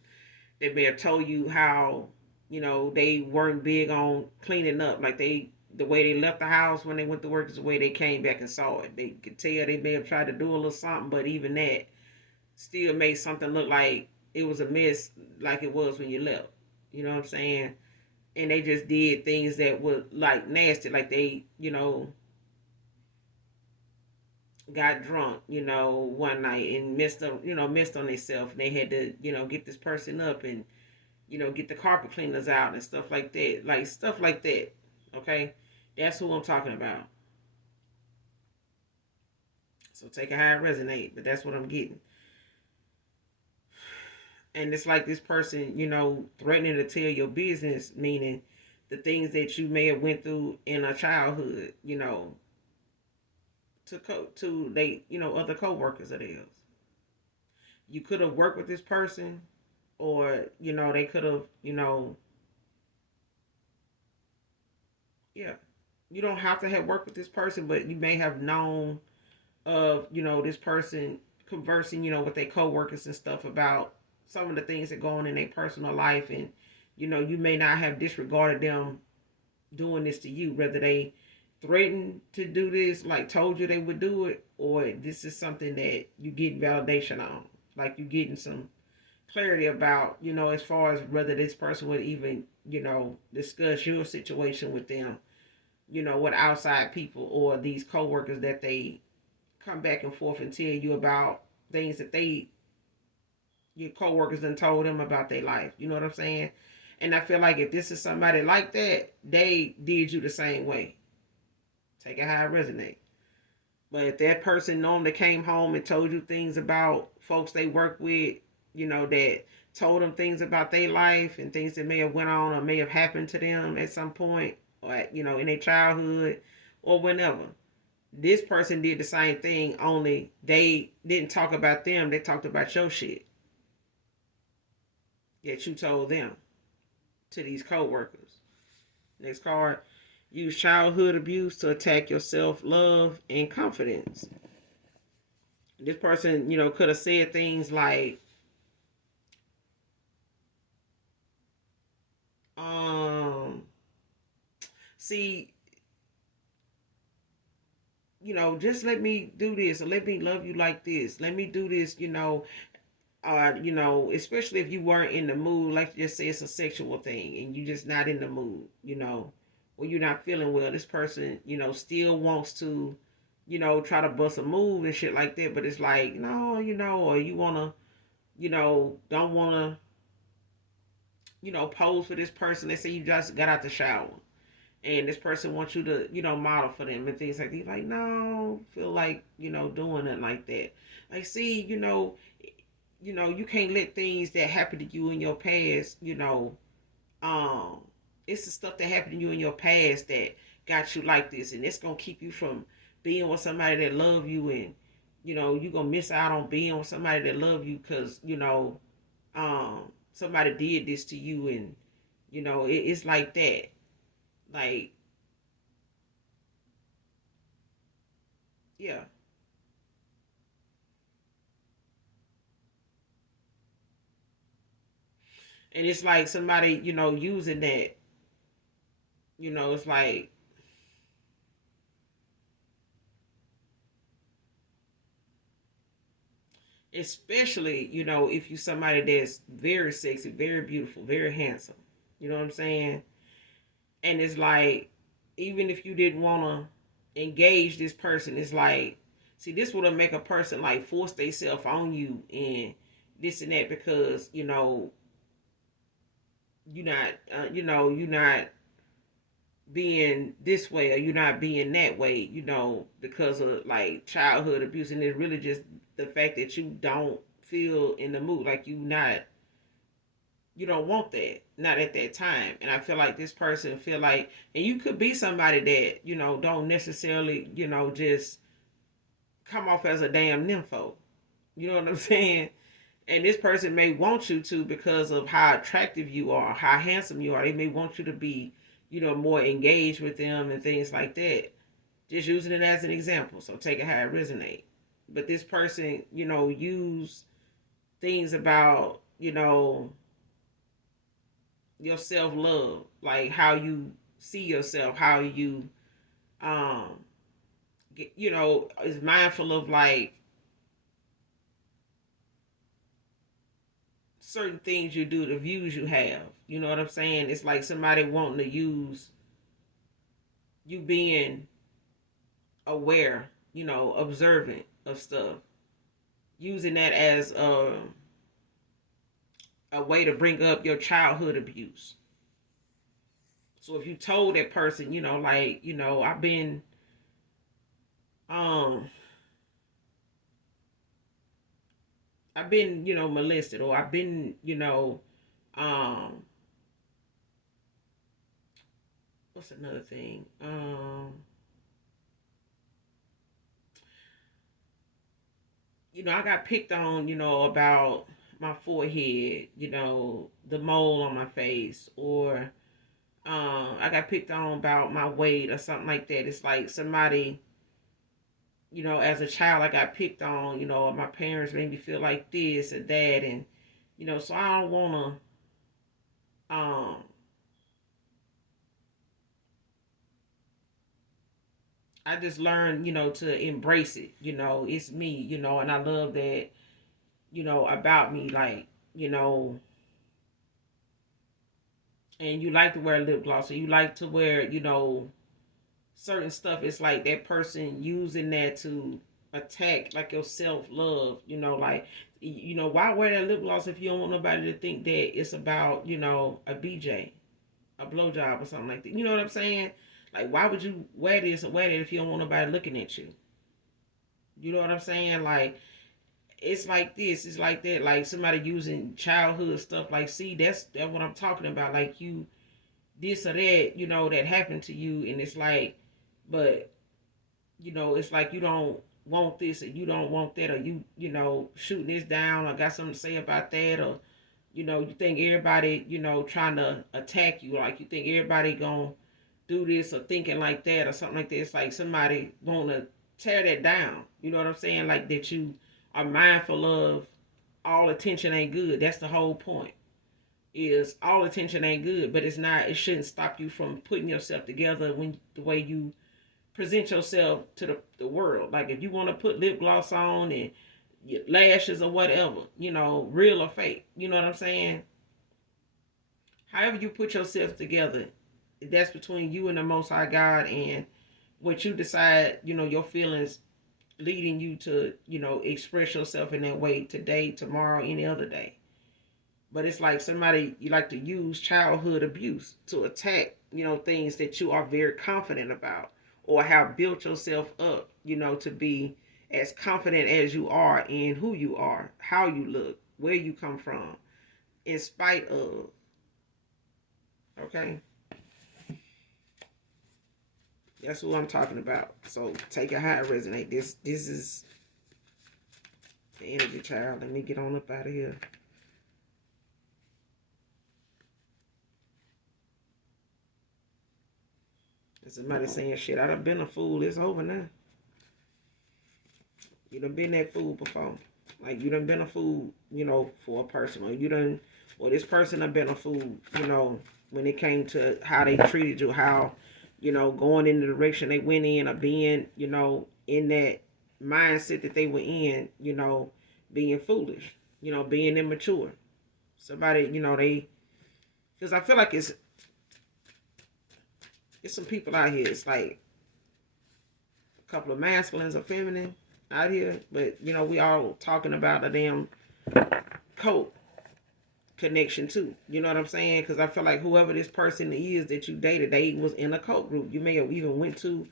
They may have told you how, they weren't big on cleaning up. Like the way they left the house when they went to work is the way they came back and saw it. They could tell they may have tried to do a little something, but even that still made something look like it was a mess, like it was when you left. You know what I'm saying? And they just did things that were like nasty, like they, got drunk, one night and missed on themselves. They had to, get this person up and, get the carpet cleaners out and stuff like that. Like stuff like that. Okay? That's who I'm talking about. So take it how it resonate, but that's what I'm getting. And it's like this person, threatening to tell your business, meaning the things that you may have went through in a childhood, to they, other coworkers of theirs. You could have worked with this person, or they could have, yeah. You don't have to have worked with this person, but you may have known of, this person conversing, with their coworkers and stuff about some of the things that go on in their personal life, and you may not have disregarded them doing this to you, whether they threatened to do this, like told you they would do it, or this is something that you get validation on, like you getting some clarity about, as far as whether this person would even, discuss your situation with them, with outside people or these coworkers that they come back and forth and tell you about things that your coworkers done told them about their life. You know what I'm saying? And I feel like if this is somebody like that, they did you the same way. Take it how it resonates. But if that person normally came home and told you things about folks they work with, that told them things about their life and things that may have went on or may have happened to them at some point, or in their childhood or whenever. This person did the same thing, only they didn't talk about them, they talked about your shit that you told them to these co-workers. Next card. Use childhood abuse to attack your self-love and confidence. This person, could have said things like, um, see, just let me do this or let me love you like this. Let me do this, especially if you weren't in the mood, like you just say it's a sexual thing and you just not in the mood, or you're not feeling well. This person, still wants to, try to bust a move and shit like that, but it's like, no, or you wanna, don't wanna, pose for this person. They say you just got out the shower and this person wants you to, model for them and things like that. You're like, no, feel like, doing it like that. Like, see, you can't let things that happen to you in your past, um, it's the stuff that happened to you in your past that got you like this, and it's gonna keep you from being with somebody that love you, and you're gonna miss out on being with somebody that love you because somebody did this to you, and it's like that, like, yeah. And it's like somebody using that, it's like, especially if you somebody that's very sexy, very beautiful, very handsome, you know what I'm saying, and it's like, even if you didn't want to engage this person, it's like, see, this would make a person like force themselves on you and this and that because you're not you're not being this way or you're not being that way, because of like childhood abuse, and it's really just the fact that you don't feel in the mood, like you don't want that, not at that time. And I feel like this person feel like, and you could be somebody that don't necessarily just come off as a damn nympho, you know what I'm saying, and this person may want you to because of how attractive you are, how handsome you are. They may want you to be more engaged with them and things like that. Just using it as an example, so take it how it resonates. But this person use things about your self love, like how you see yourself, how you um is mindful of like certain things you do, the views you have. You know what I'm saying? It's like somebody wanting to use you being aware, observant of stuff, using that as a way to bring up your childhood abuse. So if you told that person, like, um I've been, molested, or I've been, um what's another thing? I got picked on, about my forehead, the mole on my face, or I got picked on about my weight or something like that. It's like somebody, as a child, I got picked on, my parents made me feel like this or that, and so I don't wanna, I just learned, to embrace it. It's me, and I love that, about me, like, and you like to wear lip gloss, or you like to wear, certain stuff, it's like that person using that to attack like your self love. Like, why wear that lip gloss if you don't want nobody to think that it's about a BJ, a blowjob or something like that. You know what I'm saying? Like, why would you wear this and wear that if you don't want nobody looking at you? You know what I'm saying? Like, it's like this, it's like that. Like somebody using childhood stuff. Like, see, that's what I'm talking about. Like, you this or that, that happened to you, and it's like, but it's like you don't want this or you don't want that, or you shooting this down, or got something to say about that, or you think everybody trying to attack you, like you think everybody gonna do this or thinking like that or something like that. It's like somebody want to tear that down. You know what I'm saying? Like that you are mindful of all attention ain't good. That's the whole point. Is all attention ain't good, but it's not. It shouldn't stop you from putting yourself together when the way you present yourself to the world. Like if you want to put lip gloss on and your lashes or whatever, real or fake. You know what I'm saying? However you put yourself together, that's between you and the Most High God, and what you decide. Your feelings leading you to express yourself in that way today, tomorrow, any other day. But it's like somebody you like to use childhood abuse to attack, things that you are very confident about or have built yourself up, to be as confident as you are in who you are, how you look, where you come from, in spite of. Okay? That's what I'm talking about. So take it how it resonate. This is the energy, child. Let me get on up out of here. Somebody saying, shit, I done been a fool. It's over now. You done been that fool before. Like, you done been a fool, for a person. Or this person done been a fool, when it came to how they treated you, how, going in the direction they went in, or being, in that mindset that they were in, being foolish, being immature. Somebody, because I feel like it's some people out here. It's like a couple of masculines or feminine out here, but we all talking about a damn cult connection too. You know what I'm saying? Because I feel like whoever this person is that you dated, they was in a cult group. You may have even went to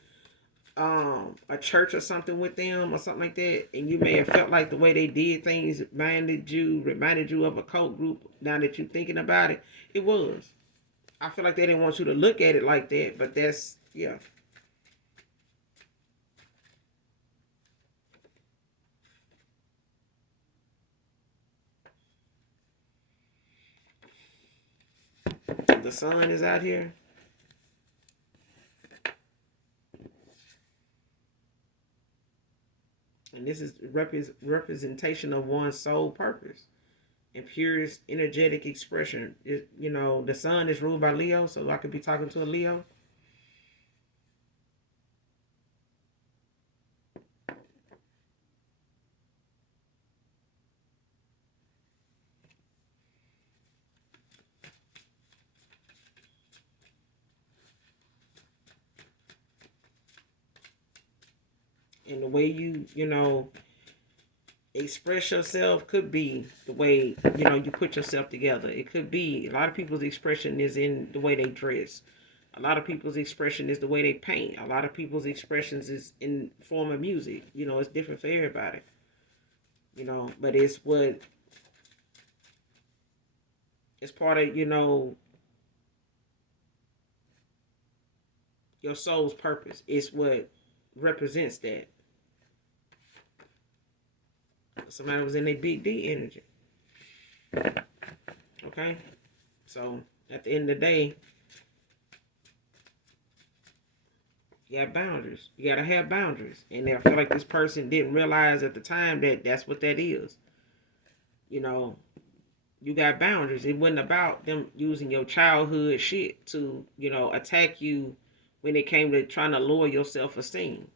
a church or something with them or something like that, and you may have felt like the way they did things reminded you of a cult group. Now that you're thinking about it, it was. I feel like they didn't want you to look at it like that, but that's, yeah. The sun is out here. And this is representation of one's soul purpose and purest energetic expression. The sun is ruled by Leo, so I could be talking to a Leo. And the way you express yourself could be the way, you put yourself together. It could be a lot of people's expression is in the way they dress. A lot of people's expression is the way they paint. A lot of people's expressions is in form of music. It's different for everybody. But it's part of, your soul's purpose. It's what represents that. Somebody was in their big D energy. Okay? So, at the end of the day, you have boundaries. You gotta have boundaries. And I feel like this person didn't realize at the time that that's what that is. You got boundaries. It wasn't about them using your childhood shit to, attack you when it came to trying to lower your self-esteem.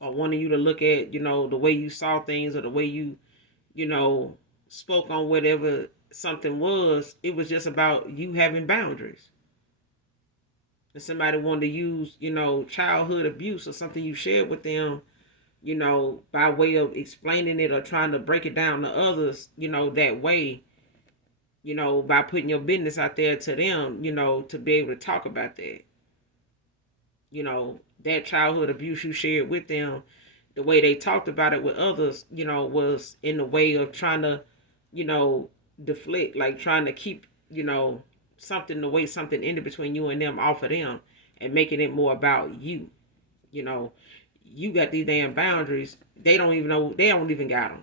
Or wanting you to look at, the way you saw things, or the way you spoke on whatever something was. It was just about you having boundaries. and somebody wanted to use, childhood abuse or something you shared with them, by way of explaining it or trying to break it down to others, that way, by putting your business out there to them, to be able to talk about that, that childhood abuse you shared with them, the way they talked about it with others, was in the way of trying to, you know, deflect, like trying to keep, something the way something in between you and them off of them and making it more about you. You know, you got these damn boundaries. They don't even know, they don't even got them.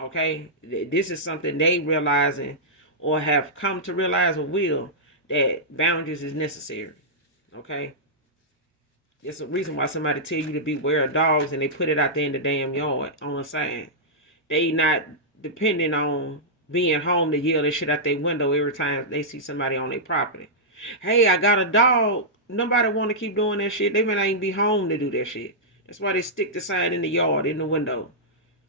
Okay? This is something they realizing or have come to realize or will, that boundaries is necessary. Okay? It's a reason why somebody tell you to beware of dogs and they put it out there in the damn yard on a sign. They not depending on being home to yell that shit out their window every time they see somebody on their property. Hey, I got a dog. Nobody want to keep doing that shit. They may not even be home to do that shit. That's why they stick the sign in the yard, in the window.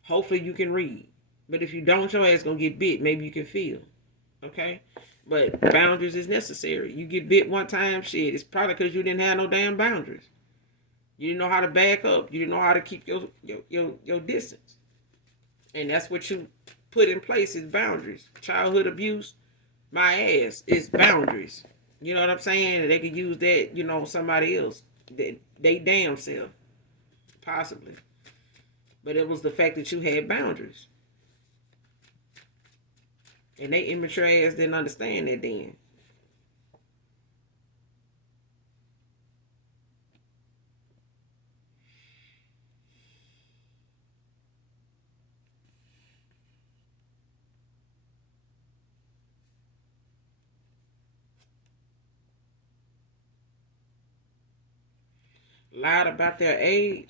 Hopefully you can read. But if you don't, your ass gonna get bit. Maybe you can feel. Okay? But boundaries is necessary. You get bit one time, shit, it's probably because you didn't have no damn boundaries. You didn't know how to back up. You didn't know how to keep your distance. And that's what you put in place is boundaries. Childhood abuse, my ass, is boundaries. You know what I'm saying? They could use that, somebody else. They damn self. Possibly. But it was the fact that you had boundaries. And they immature ass didn't understand that then. Lied about their age.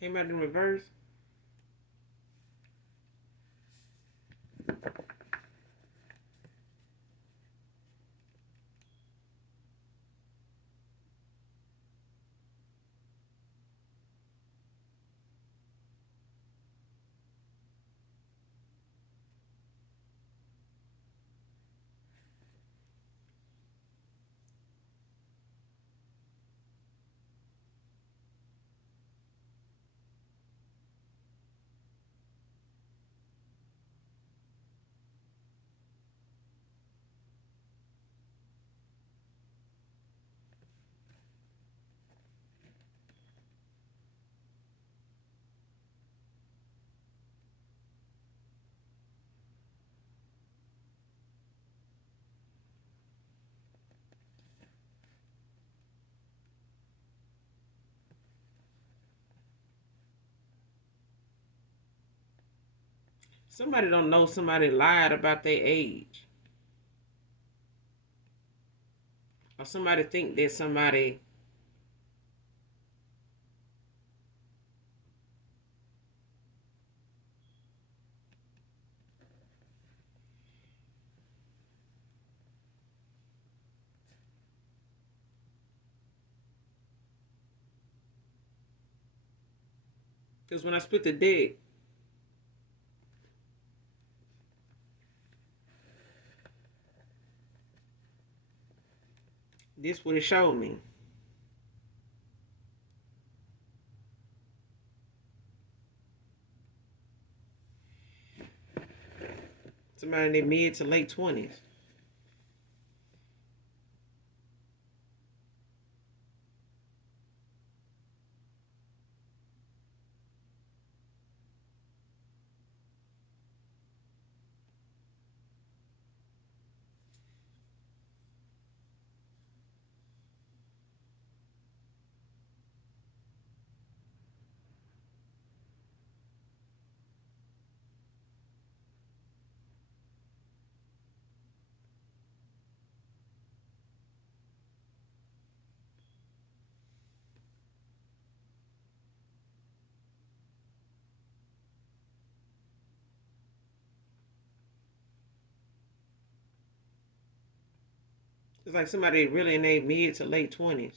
Came out in reverse. Somebody don't know somebody lied about their age. Or somebody think that somebody. Because when I split the deck, this what it showed me. Somebody in their mid to late 20s. It's like somebody really in their mid to late 20s.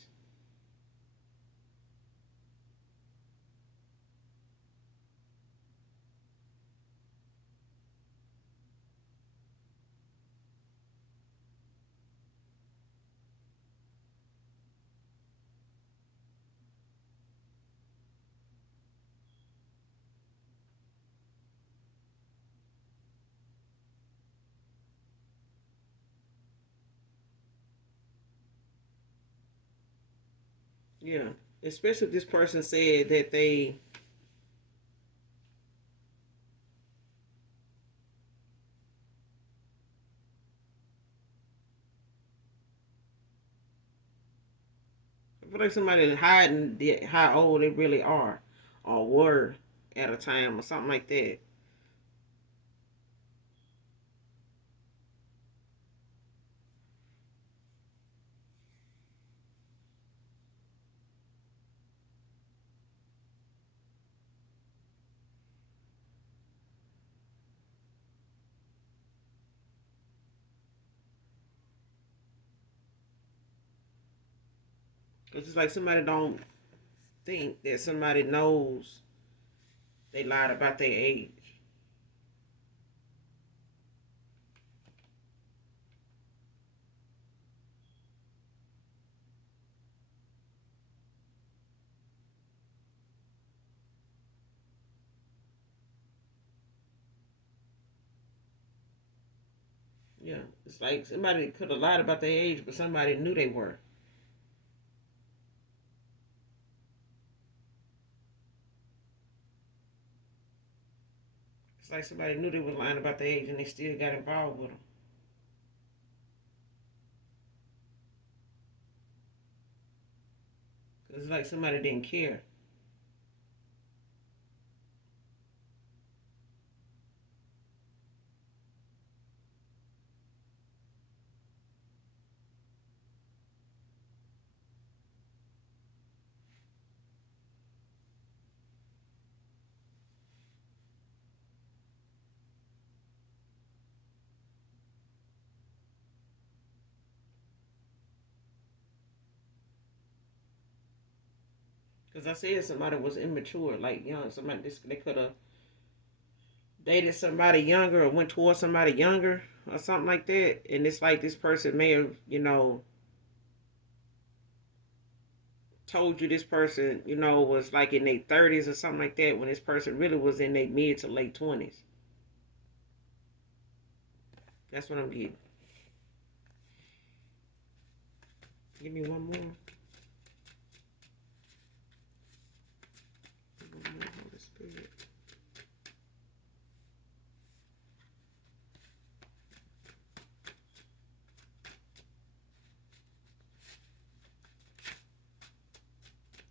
Yeah. Especially if this person said that they, I feel like somebody hiding how old they really are or were at a time or something like that. It's just like somebody don't think that somebody knows they lied about their age. Yeah. It's like somebody could have lied about their age, but somebody knew they were. It's like somebody knew they were lying about their age and they still got involved with them. It's like somebody didn't care. Because I said somebody was immature, like young. Somebody they could have dated somebody younger or went towards somebody younger or something like that. And it's like this person may have, told you this person, was like in their 30s or something like that when this person really was in their mid to late 20s. That's what I'm getting. Give me one more. One more, Holy Spirit.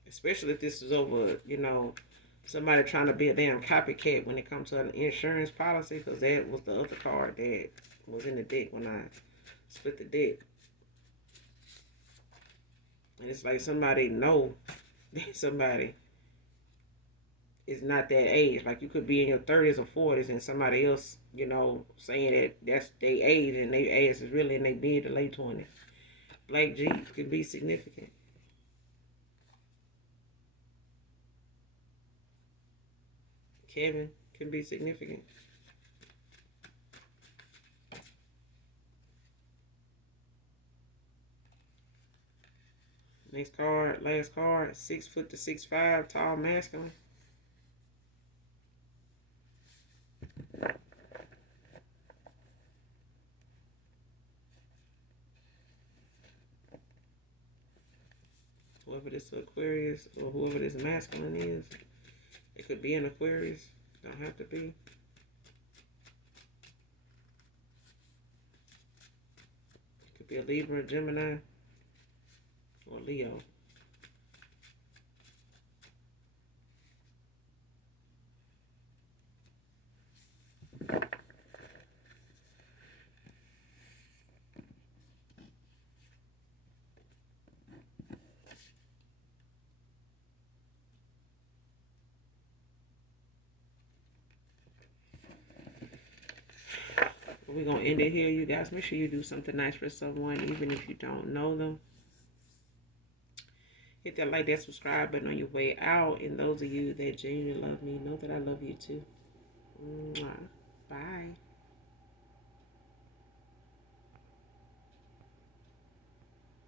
Especially if this is over, somebody trying to be a damn copycat when it comes to an insurance policy, because that was the other card that was in the deck when I split the deck. And it's like somebody know that somebody is not that age. Like you could be in your 30s or 40s and somebody else, saying that that's their age and their age is really in their mid to late 20s. Black G could be significant. Kevin can be significant. Next card, last card, 6 foot to 6'5", tall, masculine. Whoever this Aquarius or whoever this masculine is, it could be an Aquarius. Don't have to be. It could be a Libra, Gemini, or Leo. We're going to end it here, you guys. Make sure you do something nice for someone, even if you don't know them. Hit that like, that subscribe button on your way out. And those of you that genuinely love me, know that I love you too. Mwah.